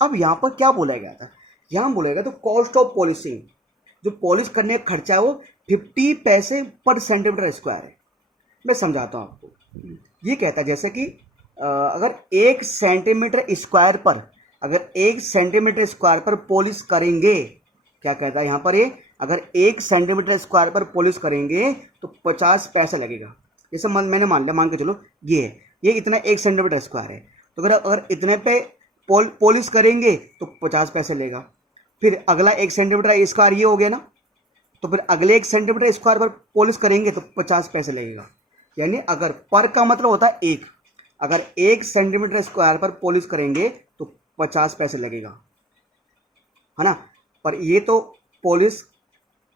अब यहाँ पर क्या बोला गया था, यहाँ बोला गया तो कॉस्ट ऑफ पॉलिशिंग, जो पॉलिश करने का खर्चा है वो 50 पैसे पर सेंटीमीटर स्क्वायर है। मैं समझाता हूँ आपको। ये कहता है जैसे कि अगर 1 सेंटीमीटर स्क्वायर पर, अगर 1 सेंटीमीटर स्क्वायर पर पॉलिश करेंगे, क्या कहता है यहाँ पर, ये अगर 1 सेंटीमीटर स्क्वायर पर पॉलिश करेंगे तो 50 पैसा लगेगा। जैसे मैंने मान लिया, मान के चलो ये इतना 1 सेंटीमीटर स्क्वायर है, तो अगर इतने पे पॉलिश करेंगे तो 50 पैसे लेगा। फिर अगला 1 सेंटीमीटर स्क्वायर ये हो गया ना, तो फिर अगले 1 सेंटीमीटर स्क्वायर पर पॉलिश करेंगे तो 50 पैसे लगेगा। यानी अगर पर का मतलब होता है एक, अगर 1 सेंटीमीटर स्क्वायर पर पॉलिश करेंगे तो 50 पैसे लगेगा, है ना। पर ये तो पॉलिश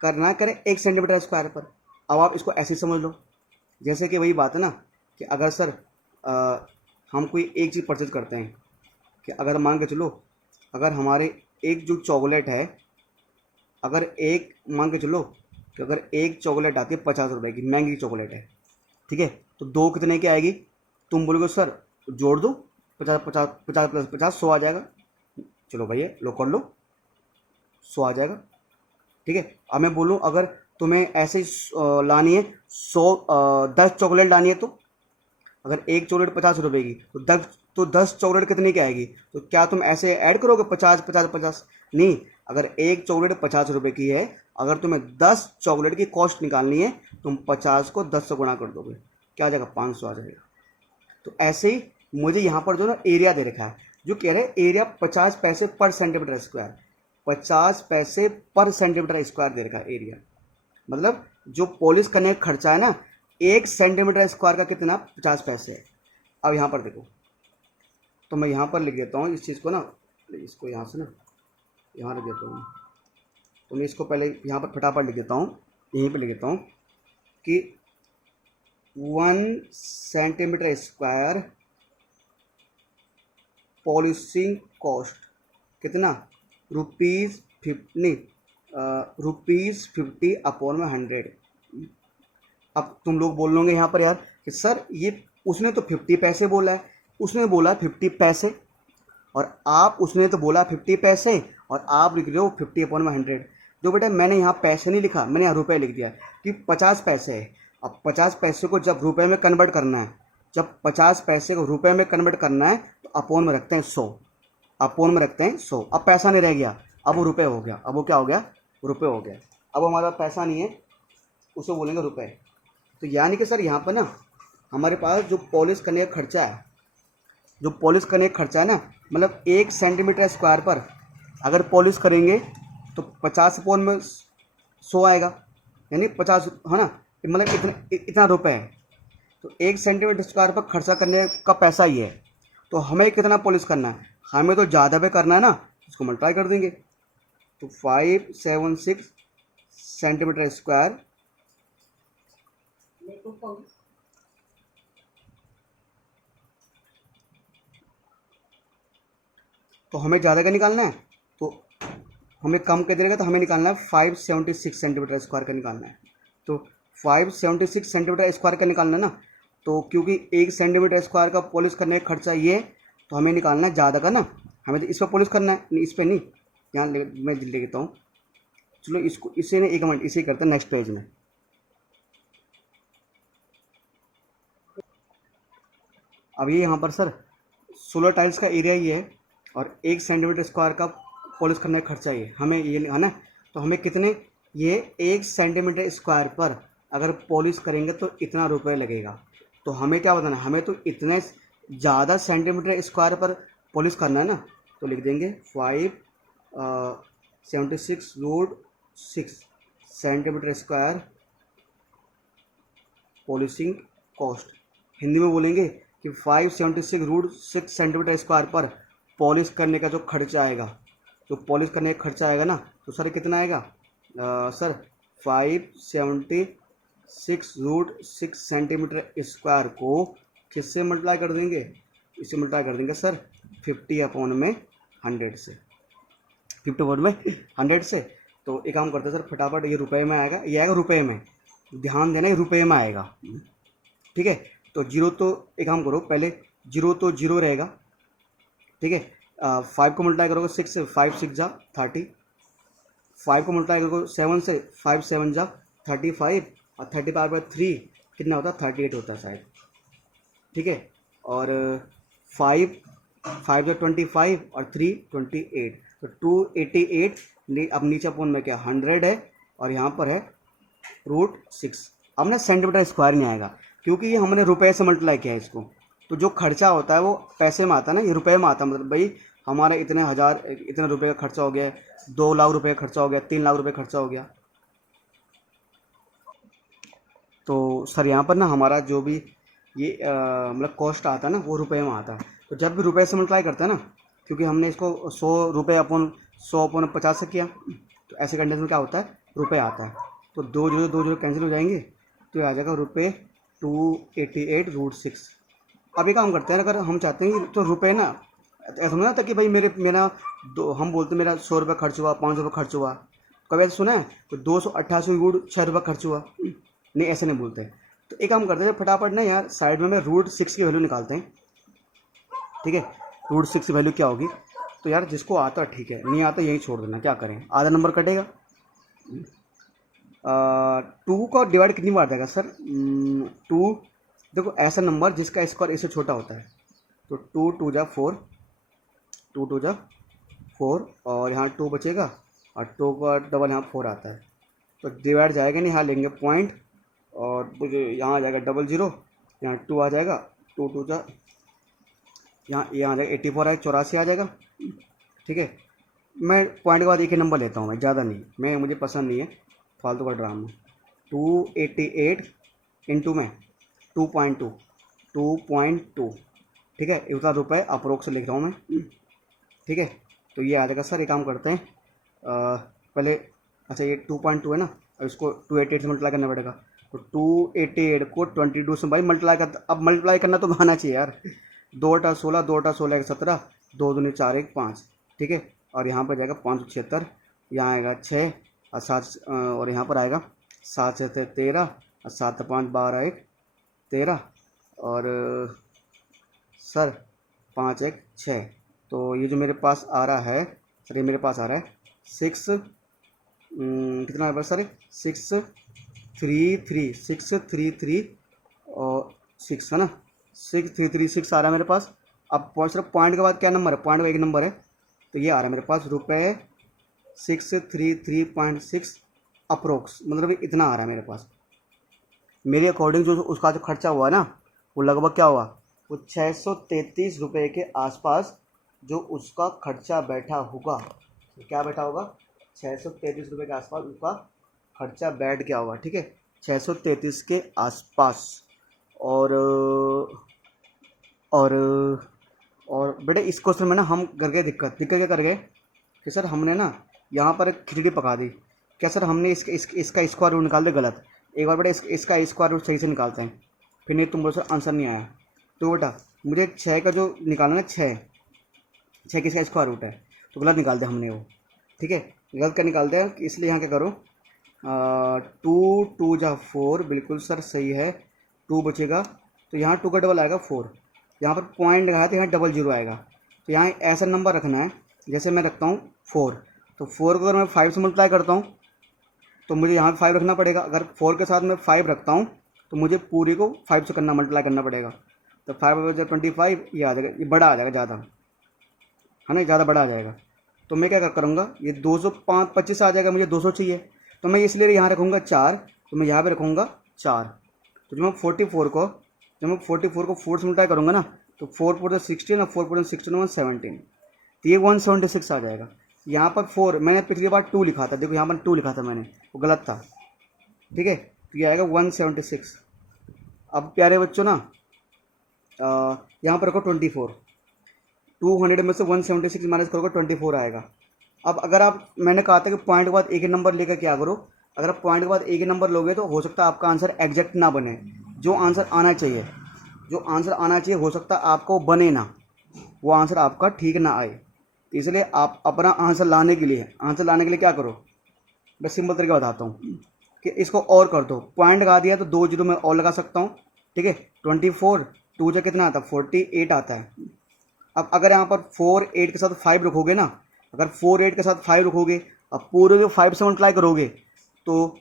करना करें 1 सेंटीमीटर स्क्वायर पर। अब आप इसको ऐसे समझ लो, जैसे कि वही बात है ना कि अगर सर हम कोई एक चीज़ परचेज करते हैं, कि अगर मान के चलो अगर हमारे एक जो चॉकलेट है, अगर एक मान के चलो कि अगर एक चॉकलेट आती है 50 रुपये की, महंगी चॉकलेट है, ठीक है, तो 2 कितने की आएगी? तुम बोलोगे सर जोड़ दो 50 50 50 प्लस 50 100 आ जाएगा। चलो भैया लो कर लो, 100 आ जाएगा, ठीक है। अब मैं बोलूँ अगर तुम्हें ऐसे ही लानी है 10 चॉकलेट लानी है, तो अगर एक चॉकलेट 50 रुपये की तो 10 चॉकलेट कितने की आएगी? तो क्या तुम ऐसे ऐड करोगे 50 50 50? नहीं, अगर एक चॉकलेट 50 रुपये की है, अगर तुम्हें 10 चॉकलेट की कॉस्ट निकालनी है, तुम 50 को 10 से गुणा कर दोगे, क्या आ जाएगा? 500 आ जाएगा। तो ऐसे ही मुझे यहाँ पर जो ना एरिया दे रखा है, जो कह रहे हैं एरिया 50 पैसे पर सेंटीमीटर स्क्वायर, 50 पैसे पर सेंटीमीटर स्क्वायर दे रखा है एरिया। मतलब जो पॉलिश करने का खर्चा है ना, 1 सेंटीमीटर स्क्वायर का कितना? 50 पैसे है। अब यहाँ पर देखो, तो मैं यहाँ पर लिख देता हूँ इस चीज़ को ना, इसको यहाँ से ना यहाँ लिख देता हूँ, तो मैं इसको पहले यहाँ पर फटाफट लिख देता हूँ, यहीं पर लिख देता हूँ कि 1 सेंटीमीटर स्क्वायर पॉलिशिंग कॉस्ट कितना? ₹50 अपॉन में 100। अब तुम लोग बोल लोगे यहाँ पर यार कि सर ये उसने तो 50 पैसे बोला है, उसने बोला 50 पैसे, और आप उसने तो बोला 50 पैसे और आप लिख रहे हो 50 अपॉन में 100। जो बेटा मैंने यहाँ पैसे नहीं लिखा, मैंने यहाँ रुपए लिख दिया कि 50 पैसे है। अब 50 पैसे को जब रुपए में कन्वर्ट करना है, जब 50 पैसे को रुपए में कन्वर्ट करना है तो अपॉन में रखते हैं 100, अपॉन में रखते हैं 100। अब पैसा नहीं रह गया, अब वो रुपये हो गया, अब वो क्या हो गया? रुपये हो गया। अब हमारे पास पैसा नहीं है, उसे बोलेंगे रुपये। तो यानी कि सर यहाँ पर ना हमारे पास जो पॉलिश करने का खर्चा है, जो पॉलिश करने का खर्चा है ना, मतलब 1 सेंटीमीटर स्क्वायर पर अगर पॉलिश करेंगे तो 50 अपॉन में 100 आएगा, यानी 50, है ना, मतलब इतना रुपये है। तो 1 सेंटीमीटर स्क्वायर पर खर्चा करने का पैसा ही है। तो हमें कितना पॉलिश करना है? हमें तो ज़्यादा पे करना है ना, इसको मल्टीप्लाई कर देंगे। तो 576 सेंटीमीटर स्क्वायर तो हमें ज़्यादा का निकालना है, तो हमें कम कर देगा, तो हमें निकालना है 576 सेंटीमीटर स्क्वायर का निकालना है। तो 576 सेंटीमीटर स्क्वायर का निकालना है ना, तो क्योंकि 1 सेंटीमीटर स्क्वायर का पॉलिश करने का खर्चा ये है, तो हमें निकालना है ज़्यादा का ना, हमें तो इस पर पॉलिश करना है, नहीं इस पर नहीं। यहाँ मैं ले लेता हूँ, चलो इसको इसे ना 1 मिनट इसे करते हैं नेक्स्ट पेज में। अब ये यहाँ पर सर सोलर टाइल्स का एरिया ये है और 1 सेंटीमीटर स्क्वायर का पॉलिश करने का खर्चा ये हमें ये है ना, तो हमें कितने? ये 1 सेंटीमीटर स्क्वायर पर अगर पॉलिश करेंगे तो इतना रुपये लगेगा। तो हमें क्या बताना है? हमें तो इतने ज़्यादा सेंटीमीटर स्क्वायर पर पॉलिश करना है ना, तो लिख देंगे 576√6 centimetre square polishing cost. Hindi में बोलेंगे कि 576√6 सेंटीमीटर स्क्वायर पर पॉलिश करने का जो खर्चा आएगा, जो पॉलिश करने का खर्चा आएगा ना, तो सर कितना आएगा? सर 576√6 सेंटीमीटर स्क्वायर को किससे मल्टीप्लाई कर देंगे? इसे मल्टीप्लाई कर देंगे सर 50 अपॉन में 100 से, 50 अपॉन में 100 से। तो एक काम करते हैं सर फटाफट, ये रुपए में आएगा, ये आएगा रुपए में, ध्यान देना ये रुपए में आएगा, ठीक है। तो जीरो तो एक काम करो, पहले जीरो तो जीरो रहेगा, ठीक है। 5 को मल्टीप्लाई करोगे 6 से, 5 6 जा 30, 5 को मल्टीप्लाई करोगे 7 से, 5 7 जा 35, और 35 पर 3 कितना होता है? 38 होता है शायद, ठीक है। और 5 5 जो 25 और 3 28, तो 288। अब नीचे अपन में क्या 100 है और यहाँ पर है √6। अब ना सेंटीमीटर स्क्वायर नहीं आएगा क्योंकि ये हमने रुपए से मल्टीप्लाई किया है इसको। तो जो खर्चा होता है वो पैसे में आता है ना, ये रुपए में आता है। मतलब भाई हमारे इतने रुपए का खर्चा हो गया, 2 लाख रुपए का खर्चा हो गया, 3 लाख रुपए खर्चा हो गया। तो सर यहाँ पर ना हमारा जो भी ये मतलब कॉस्ट आता है ना वो रुपए में आता है। तो जब भी रुपए से मल्टीप्लाई करते हैं ना, क्योंकि हमने इसको 100 रुपये अपन 100/50 से किया, तो ऐसे कंडीशन में क्या होता है, रुपए आता है। तो दो जीरो कैंसिल हो जाएंगे, तो ये आ जाएगा रुपये 288√6। अब ये काम करते हैं, अगर हम चाहते हैं तो रुपए ना ऐसा नहीं था कि भाई मेरा हम बोलते मेरा 100 रुपये खर्च हुआ, 500 रुपये खर्च हुआ, कभी ऐसा सुना है तो 288√6 खर्च हुआ, नहीं ऐसे नहीं बोलते। तो एक काम करते हैं फटाफट ना यार, साइड में √6 की वैल्यू निकालते हैं, ठीक है। √6 की वैल्यू क्या होगी, तो यार जिसको आता ठीक है, नहीं आता यही छोड़ देना, क्या करें, आधा नंबर कटेगा। 2 को डिवाइड कितनी बार जाएगा सर, 2 देखो ऐसा नंबर जिसका स्क्वायर इससे छोटा होता है, तो 2 2 जा 4, 2 2 जा 4, और यहाँ 2 बचेगा, और 2 का डबल यहाँ 4 आता है, तो डिवाइड जाएगा नहीं, यहाँ लेंगे पॉइंट, और यहाँ आ जाएगा 00, यहाँ 2 आ जाएगा, 2 2 जा यहाँ आ जाएगा 84 आएगा, 84 आ जाएगा, ठीक है। मैं पॉइंट के बाद एक ही नंबर लेता हूँ, मैं ज़्यादा नहीं, मुझे पसंद नहीं है फालतू का ड्रामा। 288 इंटू में 2.2, ठीक है, इतना रुपये अप्रोक्स लिख रहा हूँ मैं, ठीक है। तो ये आ जाएगा सर, एक काम करते हैं पहले, अच्छा ये 2.2 है ना, अब इसको 288 से मल्टीप्लाई करना पड़ेगा, तो 288 को 22 से भाई मल्टीप्लाई कर, अब मल्टीप्लाई करना तो आना चाहिए यार, 2 × 16, 2 × 16 17, 2 दूनी 4 1 5, ठीक है। और यहाँ पर जाएगा 576, यहाँ आएगा 6 और 7, और यहाँ पर आएगा 7 से 13, और 7 से 5 12 1 13, और सर 5 1 6, तो ये जो मेरे पास आ रहा है सर, ये मेरे पास आ रहा है 6 कितना है सर, 633 और 6 है ना, 6336 आ रहा है मेरे पास। अब सिर्फ पॉइंट के बाद क्या नंबर है, पॉइंट का एक नंबर है, तो ये आ रहा है मेरे पास रुपये 633.6 अप्रोक्स, मतलब इतना आ रहा है मेरे पास। मेरे अकॉर्डिंग जो उसका जो खर्चा हुआ ना, वो लगभग क्या हुआ, वो 633 रुपये के आसपास जो उसका खर्चा बैठा होगा, तो क्या बैठा होगा, 633 रुपये के आसपास उसका खर्चा बैठ गया होगा, ठीक है, 633 के आसपास। और बेटे इस क्वेश्चन में ना हम कर गए दिक्कत क्या कर गए कि सर हमने ना यहाँ पर खिचड़ी पका दी, क्या सर हमने इसका स्क्वायर रूट निकाल दिया गलत, एक बार बेटा इसका स्क्वायर रूट सही से निकालते हैं, फिर नहीं तुम बोलो सर आंसर नहीं आया, तो बेटा मुझे 6 का जो निकालना है, 6 किसका स्क्वायर रूट है, तो गलत निकाल दिया हमने वो, ठीक है, गलत का निकालते हैं, इसलिए यहाँ क्या करो, 2 2 जा 4, बिल्कुल सर सही है, 2 बचेगा, तो यहाँ 2 का डबल आएगा 4, यहाँ पर पॉइंट लगाया तो यहाँ 00 आएगा, तो यहाँ ऐसा नंबर रखना है जैसे मैं रखता हूँ 4, तो 4 को अगर मैं 5 से मल्टीप्लाई करता हूँ तो मुझे यहाँ 5 रखना पड़ेगा, अगर 4 के साथ मैं 5 रखता हूँ तो मुझे पूरी को 5 से मल्टीप्लाई करना पड़ेगा, तो 5 25, ये आ जाएगा, ये बड़ा आ जाएगा ज़्यादा, है ना, ज़्यादा बड़ा आ जाएगा, तो मैं क्या करूँगा, ये 225 आ जाएगा, मुझे 200 चाहिए, तो मैं इसलिए यहाँ रखूँगा 4, तो मैं यहाँ पर रखूँगा 4, तो जब मैं 44 को 4 से मल्टीप्लाई करूँगा ना, तो 4 4 16 और 4 4 16 17, तो ये 176 आ जाएगा। यहाँ पर 4 मैंने पिछली बार 2 लिखा था, देखो यहाँ पर 2 लिखा था मैंने, वो गलत था, ठीक है, तो ये आएगा 176। अब प्यारे बच्चों ना यहाँ पर रखो 24, 200 में से 176 माइनस करोगे 24 आएगा। अब अगर आप, मैंने कहा था कि पॉइंट के बाद एक ही नंबर लेकर क्या करो, अगर आप पॉइंट के बाद एक ही नंबर लोगे तो हो सकता है आपका आंसर एग्जैक्ट ना बने, जो आंसर आना चाहिए हो सकता है आपको बने ना, वो आंसर आपका ठीक ना आए, तो इसलिए आप अपना आंसर लाने के लिए क्या करो, मैं सिंपल तरीका बताता हूँ कि इसको और कर दो, पॉइंट लगा दिया तो 2 जीरो में और लगा सकता हूँ, ठीक है, 24 2 से कितना आता है 48 आता है। अब अगर यहाँ पर 4 8 के साथ 5 रखोगे ना, अगर 4 8 के साथ 5 रखोगे, अब पूरे को 5 से मल्टीप्लाई करोगे, तो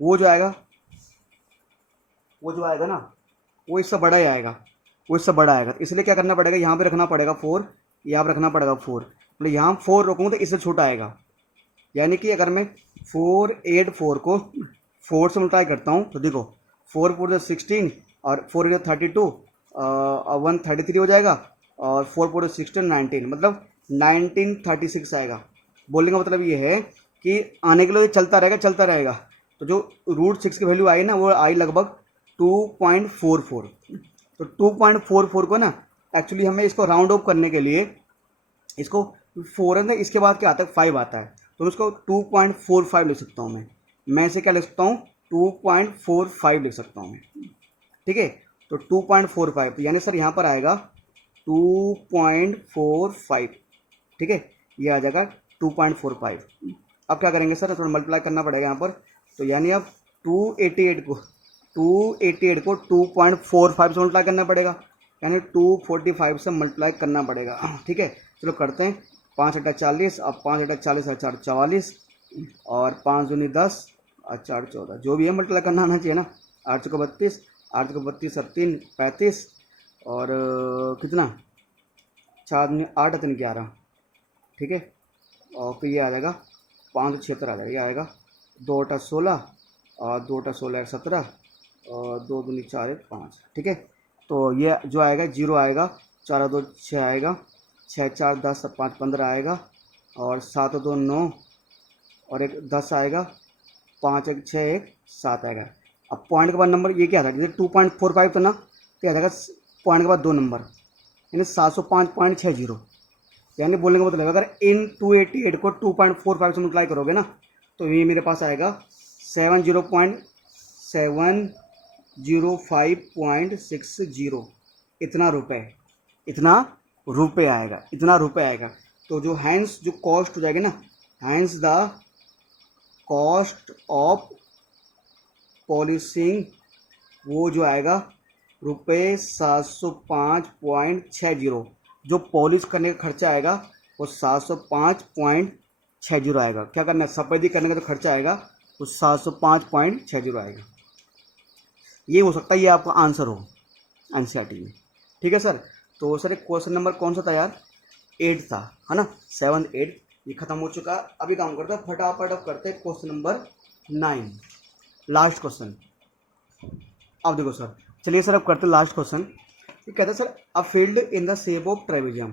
वो जो आएगा ना, वो इससे बड़ा ही आएगा, इसलिए क्या करना पड़ेगा, यहाँ पे रखना पड़ेगा 4, यहाँ पर रखना पड़ेगा 4, मतलब यहाँ 4 रखूँगा तो इससे छोटा आएगा, यानी कि अगर मैं 484 को 4 से मल्टीप्लाई करता हूँ, तो देखो 4 4 16 और 4 8 32 और 133 हो जाएगा, और 4 4 16 19, मतलब 1936 आएगा। बोलने का मतलब ये है कि आने के लिए चलता रहेगा, तो जो √6 की वैल्यू आई ना वो आई लगभग 2.44। तो 2.44 को ना एक्चुअली हमें इसको राउंड ऑफ करने के लिए इसको 4 है, इसके बाद क्या आता है 5 आता है, तो इसको 2.45 लिख सकता हूँ मैं इसे क्या लिख सकता हूँ 2.45 लिख सकता हूँ मैं। ठीक है, तो 2.45 तो यानी सर यहाँ पर आएगा 2.45। ठीक है, ये आ जाएगा 2.45। अब क्या करेंगे सर, थोड़ा मल्टीप्लाई करना पड़ेगा यहाँ पर, तो यानी अब 288 को 2.45 से मल्टीप्लाई करना पड़ेगा, यानी 245 से मल्टीप्लाई करना पड़ेगा। ठीक है, चलो करते हैं। 5 × 40, अब 5 × 40 = 44 और 5 दूनी 10 और 4 14, जो भी है मल्टीप्लाई करना आना चाहिए ना। 8 × 32, 8 × 32 और 3 35 और कितना 4 दूनी 8 और 3 11। ठीक है, और फिर ये आ जाएगा 576 आ जाएगा, ये आएगा 2 × 16 और 2 × 16 = 17 और 2 दूनी 4 1 5। ठीक है, तो ये जो आएगा 0 आएगा, 4 2 6 आएगा, 6 4 10 5 15 आएगा और 7 2 9 और 1 10 आएगा, 5 1 6 1 7 आएगा। अब पॉइंट के बाद नंबर ये क्या था, जैसे 2.45 था ना, तो आ जाएगा पॉइंट के बाद 2 नंबर, यानी 705.60। यानी बोलने का मतलब अगर इन 288 को 2.45 से मल्टीप्लाई करोगे ना, तो ये मेरे पास आएगा 705.60 इतना रुपए आएगा। तो जो हैंस जो कॉस्ट हो जाएगी ना, hence the cost of polishing, वो जो आएगा ₹705.60। जो पॉलिश करने का खर्चा आएगा वो 705.60 आएगा। क्या करना है, सफेदी करने का जो खर्चा आएगा वो 705.60 आएगा। ये हो सकता है ये आपका आंसर हो एनसीईआरटी में। ठीक है सर, तो सर एक क्वेश्चन नंबर कौन सा था यार, 8 था, है ना, 7 8 ये खत्म हो चुका। अभी काम करते हैं फटाफट, अब करते हैं क्वेश्चन नंबर 9, लास्ट क्वेश्चन। अब देखो सर, चलिए सर अब करते हैं लास्ट क्वेश्चन। ये कहता है sir a field in the shape of trapezium.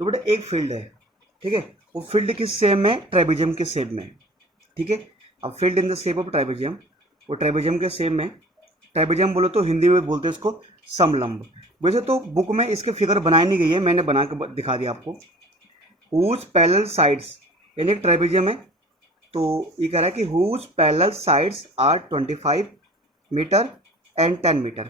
तो बेटा एक फील्ड है, ठीक है, वो फील्ड किस शेप में, ट्रेपेजियम के शेप में। ठीक है, अब field in the shape of trapezium, वो ट्रेपेजियम के शेप में। ट्रेपेजियम बोलो तो हिंदी में बोलते हैं इसको समलंब। वैसे तो बुक में इसके फिगर बनाई नहीं गई है, मैंने बना के दिखा दिया आपको। हुज पैरेलल साइड्स, यानी ट्रेपेजियम है, तो ये कह रहा है कि whose parallel sides are 25 metre and 10 metre.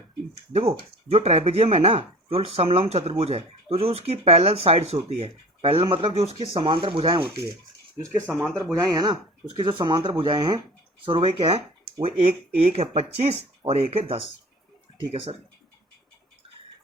देखो जो ट्रेपेजियम है ना, जो समलंब चतुर्भुज है, तो जो उसकी पैरेलल साइड्स होती है, पैरेलल मतलब जो उसकी समांतर भुजाएं होती है, जो उसके समांतर भुजाएं हैं ना, उसकी जो समांतर भुजाएं हैं सर वो क्या है, वो एक है 25 और एक है 10। ठीक है सर,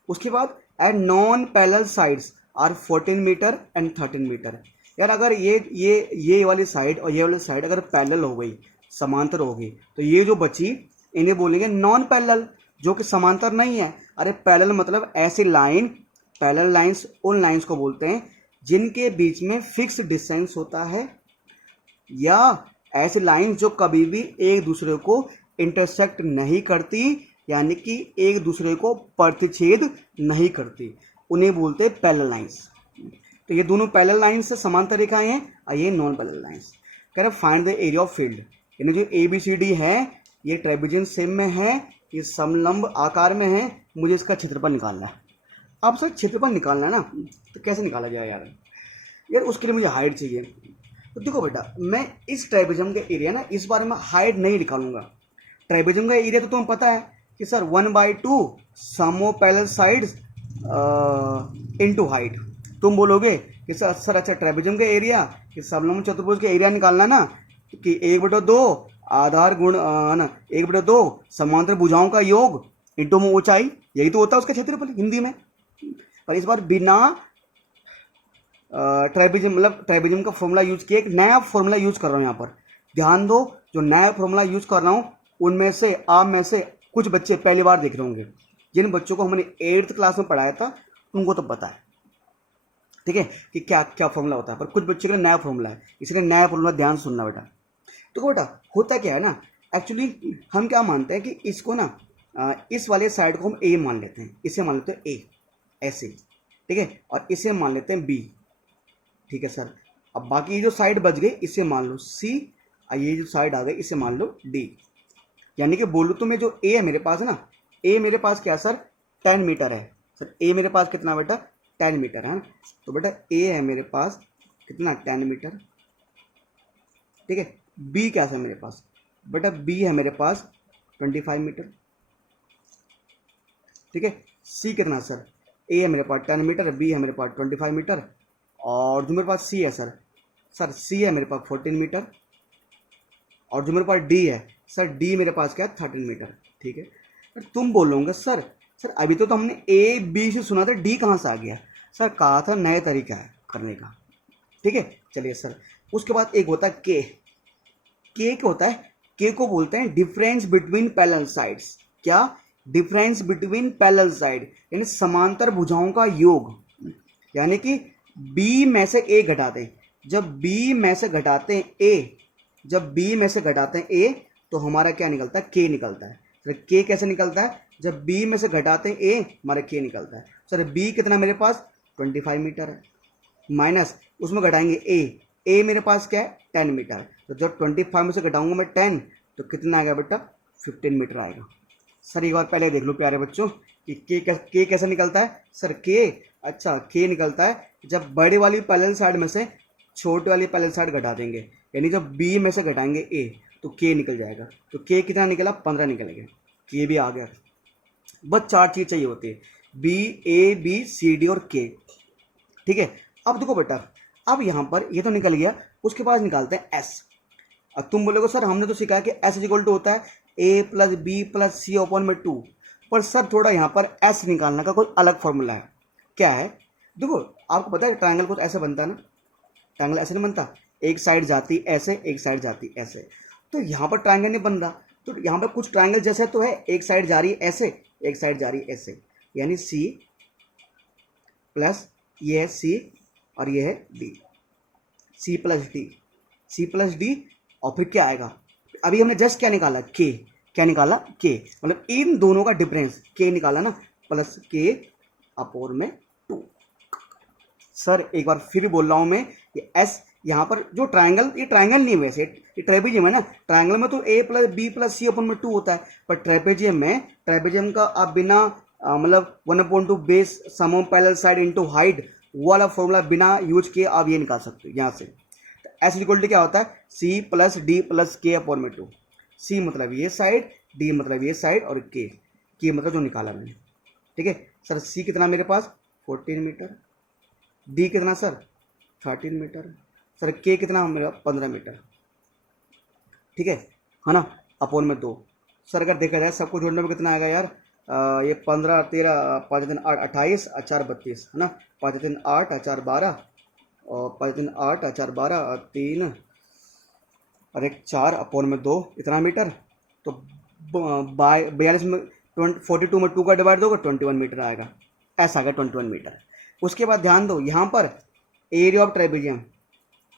उसके बाद and non parallel sides are 14 metre and 13 metre. यार अगर ये वाली साइड और ये वाली साइड अगर पैरेलल हो गई, समांतर हो गई, तो ये जो बची इन्हें बोलेंगे नॉन पैरेलल, जो कि समांतर नहीं है। अरे पैरेलल मतलब ऐसी लाइन, पैरेलल लाइंस उन लाइंस को बोलते हैं जिनके बीच में फिक्स डिस्टेंस होता है, या ऐसी लाइंस जो कभी भी एक दूसरे को इंटरसेक्ट नहीं करती, यानी कि एक दूसरे को प्रतिच्छेद नहीं करती, उन्हें बोलते हैं पैरेलल लाइंस। तो ये दोनों पैरेलल लाइंस से समांतर रेखाएं हैं और ये नॉन पैरेलल लाइंस। कह रहे find the area of field, यानी जो ABCD है ये ट्रेपेजियम शेप में है, ये समलंब आकार में है, मुझे इसका क्षेत्रफल निकालना है। अब सर क्षेत्रफल निकालना है ना, तो कैसे निकाला जाए यार उसके लिए मुझे हाइट चाहिए। तो देखो बेटा, मैं इस ट्रेपेजियम का एरिया ना, इस बारे में हाइट नहीं निकालूंगा। ट्रेपेजियम का एरिया तो तुम्हें पता है कि sir 1/2 sum of parallel sides into height. तुम बोलोगे कि सर अच्छा ट्रेपेजियम का एरिया कि समलंब चतुर्भुज का एरिया निकालना ना, कि 1/2 आधार गुण ना 1/2 समांतर भुजाओं का योग इंटू में ऊंचाई, यही तो होता है उसका क्षेत्रफल हिंदी में। पर इस बार बिना ट्रेपेजियम मतलब ट्रेपेजियम का फॉर्मूला यूज किया, एक नया फॉर्मूला यूज कर रहा हूँ यहाँ पर। ध्यान दो, जो नया फॉर्मूला यूज कर रहा हूँ उनमें से आप में से कुछ बच्चे पहली बार देख रहे होंगे। जिन बच्चों को हमने 8th क्लास में पढ़ाया था उनको तो पता है, ठीक है, कि क्या क्या फॉर्मूला होता है, पर कुछ बच्चों के लिए नया फॉर्मूला है, इसलिए नया फॉर्मूला ध्यान सुनना बेटा। तो बेटा होता क्या है ना, एक्चुअली हम क्या मानते हैं कि इसको ना इस वाले साइड को हम A मान लेते हैं, इसे मान लेते हैं A ऐसे, ठीक है, और इसे मान लेते हैं B। ठीक है सर, अब बाकी जो साइड बच गई इसे मान लो C ये जो साइड आ गई इसे मान लो डी। यानी कि बोलूँ तो मैं जो ए है मेरे पास है ना, ए मेरे पास क्या सर 10 मीटर है सर। ए मेरे पास कितना बेटा 10 मीटर है ना। तो बेटा ए है मेरे पास कितना 10 मीटर, ठीक है। बी क्या है मेरे पास बेटा, बी है मेरे पास 25 मीटर, ठीक है। सी कितना सर, ए है मेरे पास 10 मीटर, बी है मेरे पास 25 मीटर, और जो मेरे पास सी है सर सी है मेरे पास 14 मीटर, और जो मेरे पास डी है सर, डी मेरे पास क्या है 13 मीटर, ठीक है। पर तुम बोलोगे सर अभी तो हमने ए बी से सुना था, डी कहाँ से आ गया? सर कहा था नया तरीका है करने का, ठीक है। चलिए सर, उसके बाद एक होता है के क्या होता है? के को बोलते हैं डिफरेंस बिटवीन पैरेलल साइड्स। क्या? डिफरेंस बिटवीन पैरेलल साइड, यानी समांतर भुजाओं का योग। यानी कि बी में से ए घटा दें, जब बी में से घटाते हैं ए, जब बी में से घटाते हैं ए तो हमारा क्या निकलता है? के निकलता है। सर के कैसे निकलता है? जब बी में से घटाते हैं ए हमारा के निकलता है। सर बी कितना मेरे पास 25 मीटर है, माइनस उसमें घटाएंगे ए मेरे पास क्या है 10 मीटर। तो जब 25 में से घटाऊंगा मैं 10 तो कितना आएगा बेटा 15 मीटर आएगा। सर एक बार पहले देख लो प्यारे बच्चों कि के कैसे निकलता है। सर के, अच्छा के निकलता है जब बड़े वाली पैरेलल साइड में से छोटे वाली पैरेलल साइड घटा देंगे, यानी जब बी में से घटाएंगे ए तो के निकल जाएगा। तो के कितना निकला 15 निकल गया, के भी आ गया। बस 4 चीज चाहिए होती है, B A B C D और के, ठीक है। अब देखो बेटा, अब यहाँ पर ये तो निकल गया, उसके बाद निकालते हैं एस। अब तुम बोलोगे सर हमने तो सीखा है कि एस इक्वल टू होता है ए plus B plus C upon में 2, पर सर थोड़ा यहाँ पर एस निकालने का कोई अलग फॉर्मूला है। क्या है? देखो आपको पता है ट्रायंगल कुछ ऐसे बनता है ना, ट्रायंगल ऐसे नहीं बनता, एक साइड जाती ऐसे एक साइड जाती ऐसे। तो यहाँ पर ट्रायंगल नहीं बन रहा, तो यहाँ पर कुछ ट्रायंगल जैसे तो है, एक साइड जा रही है ऐसे एक साइड जा रही है ऐसे, यानी सी प्लस ये है सी और ये है डी, सी प्लस डी। और फिर क्या आएगा? अभी हमने जस्ट क्या निकाला? के। क्या निकाला? के, मतलब इन दोनों का डिफरेंस के निकाला ना, प्लस के अपोन में 2। सर एक बार फिर बोल रहा हूं मैं, ये एस यहाँ पर जो ट्रायंगल, ये ट्रायंगल नहीं है वैसे, ये ट्रेपेजियम है ना। ट्रायंगल में तो ए प्लस बी प्लस सी अपन में 2 होता है, पर ट्रेपेजियम का आप बिना मतलब 1/2 base sum of parallel side into height वो वाला फॉर्मूला बिना यूज किए आप ये निकाल सकते हो यहाँ से। तो एस इक्वल टू क्या होता है? सी प्लस डी प्लस के अपॉन में 2। सी मतलब ये साइड, डी मतलब ये साइड, और के मतलब जो निकाला मैंने, ठीक है। सर सी कितना मेरे पास 14 मीटर, डी कितना सर 13 मीटर, सर के कितना मेरा 15 मीटर, ठीक है ना, अपॉन में 2। सर अगर देखा जाए सबको जोड़ने में कितना आएगा यार? ये 15 13 5 दिन 8 28 4 32 है ना, 5 दिन 8 4 12 और 5 दिन 8 4 12 और 3 और 1 4 अपॉन में 2 इतना मीटर। तो 42 में 42 में 2 का डिवाइड दोगे 21 मीटर आएगा, ऐसा आ गया 21 मीटर। उसके बाद ध्यान दो यहाँ पर area of trapezium,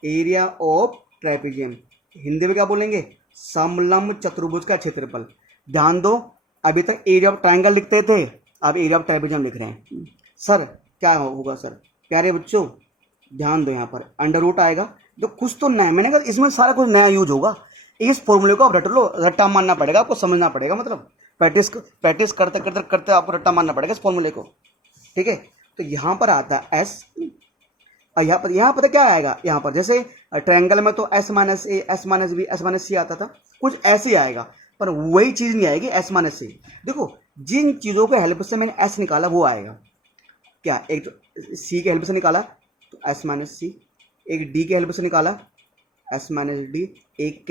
area of trapezium Hindi में क्या बोलेंगे? समलंब चतुर्भुज का क्षेत्रफल। ध्यान दो, अभी तक एरिया ऑफ ट्रायंगल लिखते थे, अब एरिया ऑफ ट्रेपेजियम लिख रहे हैं। सर क्या होगा सर? प्यारे बच्चों ध्यान दो, यहाँ पर अंडर रूट आएगा, तो कुछ तो नया, मैंने कहा इसमें सारा कुछ नया यूज होगा। इस फॉर्मूले को आप रट लो, रट्टा मारना पड़ेगा आपको, समझना पड़ेगा, मतलब प्रैक्टिस करते करते करते आपको रट्टा मारना पड़ेगा इस फॉर्मूले को, ठीक है। तो यहाँ पर आता है एस, और यहाँ पर क्या आएगा? यहाँ पर जैसे ट्रायंगल में तो S minus A S minus B S minus C आता था, कुछ ऐसे ही आएगा, पर वही चीज नहीं आएगी एस माइनस सी। देखो जिन चीजों के हेल्प से मैंने एस निकाला वो आएगा। क्या? एक तो सी के हेल्प से निकाला तो एस माइनस सी, एक डी के हेल्प से निकाला एस माइनस डी, एक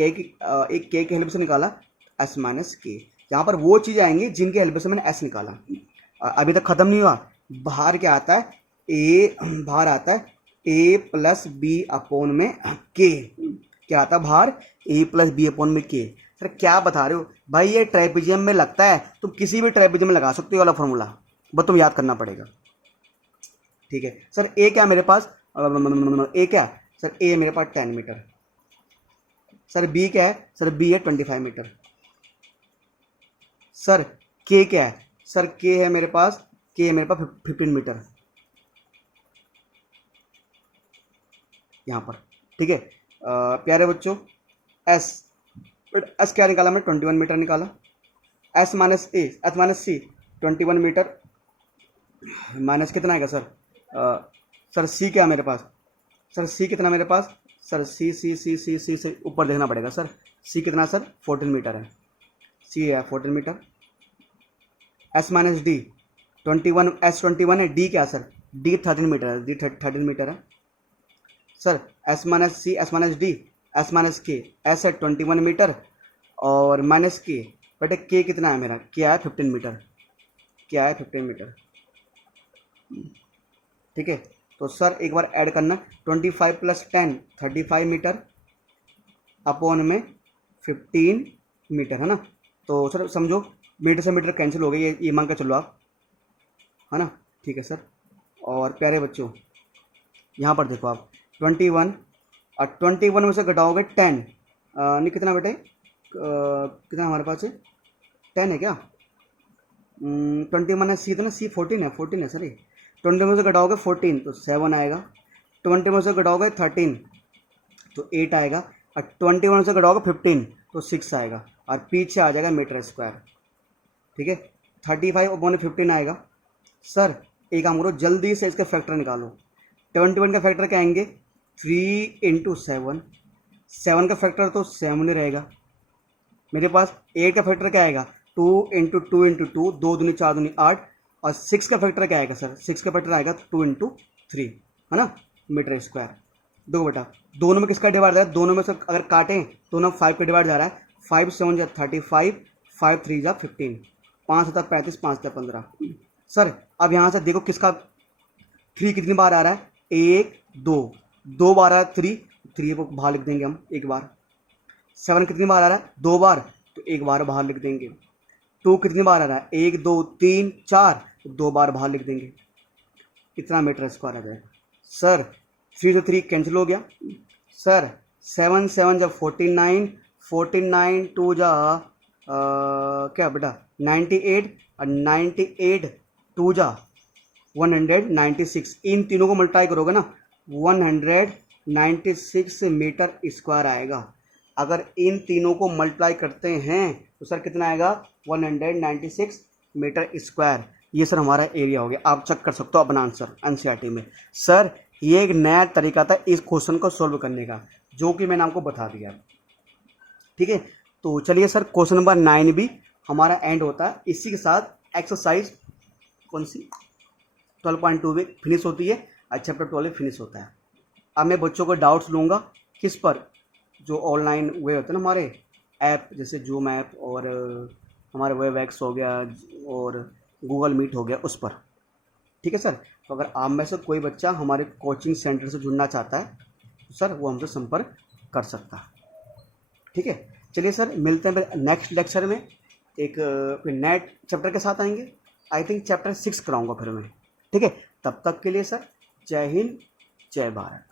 के हेल्प से निकाला एस माइनस के। यहाँ पर वो चीज आएंगी जिनके हेल्प से मैंने एस निकाला। अभी तक खत्म नहीं हुआ, बाहर क्या आता है? बाहर आता है ए प्लस बी अपॉन में के। क्या आता है बाहर? ए प्लस बी अपॉन में के। सर क्या बता रहे हो भाई? ये ट्रेपेजियम में लगता है, तुम किसी भी ट्रेपेजियम में लगा सकते हो वाला फॉर्मूला, बस तुम याद करना पड़ेगा, ठीक है। सर ए क्या मेरे पास? ए क्या? सर ए मेरे पास 10 मीटर। सर बी क्या है? सर बी है 25 मीटर। सर के क्या है? सर के है मेरे पास 15 मीटर यहाँ पर, ठीक है। प्यारे बच्चों एस, एस क्या निकाला मैं, 21 मीटर निकाला। S minus A, S minus C 21 metre minus कितना आएगा सर, सर सी क्या मेरे पास, सर सी कितना मेरे पास, सर सी सी सी सी सी से ऊपर देखना पड़ेगा सर, सी कितना सर 14 मीटर है, सी है 14 metre. S minus D 21, S 21 है, डी क्या सर, डी 13 मीटर है, डी 13 मीटर है sir. S minus C, S minus D, S minus K, S है 21 मीटर और माइनस के, बेटे के कितना है मेरा, क्या है 15 मीटर, क्या है 15 मीटर, ठीक है। तो सर एक बार ऐड करना, 25 प्लस 10 35 मीटर अपॉन में 15 मीटर है ना। तो सर समझो मीटर से मीटर कैंसिल हो गई, ये मान के चलो आप, है ना, ठीक है सर। और प्यारे बच्चों यहाँ पर देखो आप 21 और 21 में से घटाओगे 10, नहीं कितना बेटे, कितना हमारे पास है 10 है क्या, 21 है सी, तो ना सी 14 है, 14 है सर ये। 20 में से घटाओगे 14 तो 7 आएगा, 20 में से घटाओगे 13 तो 8 आएगा, और 21 में से घटाओगे 15 तो 6 आएगा, और पीछे आ जाएगा मीटर स्क्वायर, ठीक है। 35 अपॉन 15 आएगा। सर एक काम करो जल्दी से इसका फैक्टर निकालो, 21 का फैक्टर क्या आएंगे 3 इंटू 7, 7 का फैक्टर तो 7 ही रहेगा मेरे पास। 8 का फैक्टर क्या आएगा 2 इंटू 2 इंटू 2, 2 दूनी 4 दूनी 8, और 6 का फैक्टर क्या आएगा सर, 6 का फैक्टर आएगा 2 इंटू 3, है ना, मीटर स्क्वायर। दो बेटा दोनों में किसका डिवाइड जा रहा है, दोनों में से अगर काटें दोनों 5 का डिवाइड जा रहा है, 5 7 जा 35, 5 3 जा 15, 5 7 35, 5 7 15। सर अब यहाँ से देखो किसका 3 कितनी बार आ रहा है, 1 2, 2 बार आ रहा है 3, 3 को बाहर लिख देंगे हम एक बार। 7 कितनी बार आ रहा है 2 बार, तो एक बार बाहर लिख देंगे। 2 कितनी बार आ रहा है 1 2 3 4, तो 2 बार बाहर लिख देंगे, इतना मीटर स्क्वायर आ जाएगा। सर 3 से 3 कैंसिल हो गया सर, 7 7 जब 49, 49 2 जा क्या बेटा 98, और 98 2 जा 196, इन तीनों को मल्टीप्लाई करोगे ना 196 मीटर स्क्वायर आएगा। अगर इन तीनों को मल्टीप्लाई करते हैं तो सर कितना आएगा 196 मीटर स्क्वायर। ये सर हमारा एरिया हो गया, आप चेक कर सकते हो अपना आंसर एनसीईआरटी में। सर ये एक नया तरीका था इस क्वेश्चन को सॉल्व करने का, जो कि मैंने आपको बता दिया, ठीक है। तो चलिए सर क्वेश्चन नंबर 9 भी हमारा एंड होता है, इसी के साथ एक्सरसाइज कौन सी 12.2 भी फिनिश होती है, चैप्टर 12 फिनिश होता है। अब मैं बच्चों को डाउट्स लूँगा किस पर, जो ऑनलाइन वे होते हैं ना हमारे ऐप, जैसे जूम ऐप और हमारे वेबएक्स हो गया और गूगल मीट हो गया, उस पर, ठीक है सर। तो अगर आप में से कोई बच्चा हमारे कोचिंग सेंटर से जुड़ना चाहता है तो सर वो हमसे संपर्क कर सकता है, ठीक है। चलिए सर मिलते हैं फिर नेक्स्ट लेक्चर में, एक फिर नए चैप्टर के साथ आएंगे। आई थिंक चैप्टर 6 कराऊंगा फिर मैं, ठीक है। तब तक के लिए सर जय हिंद जय भारत।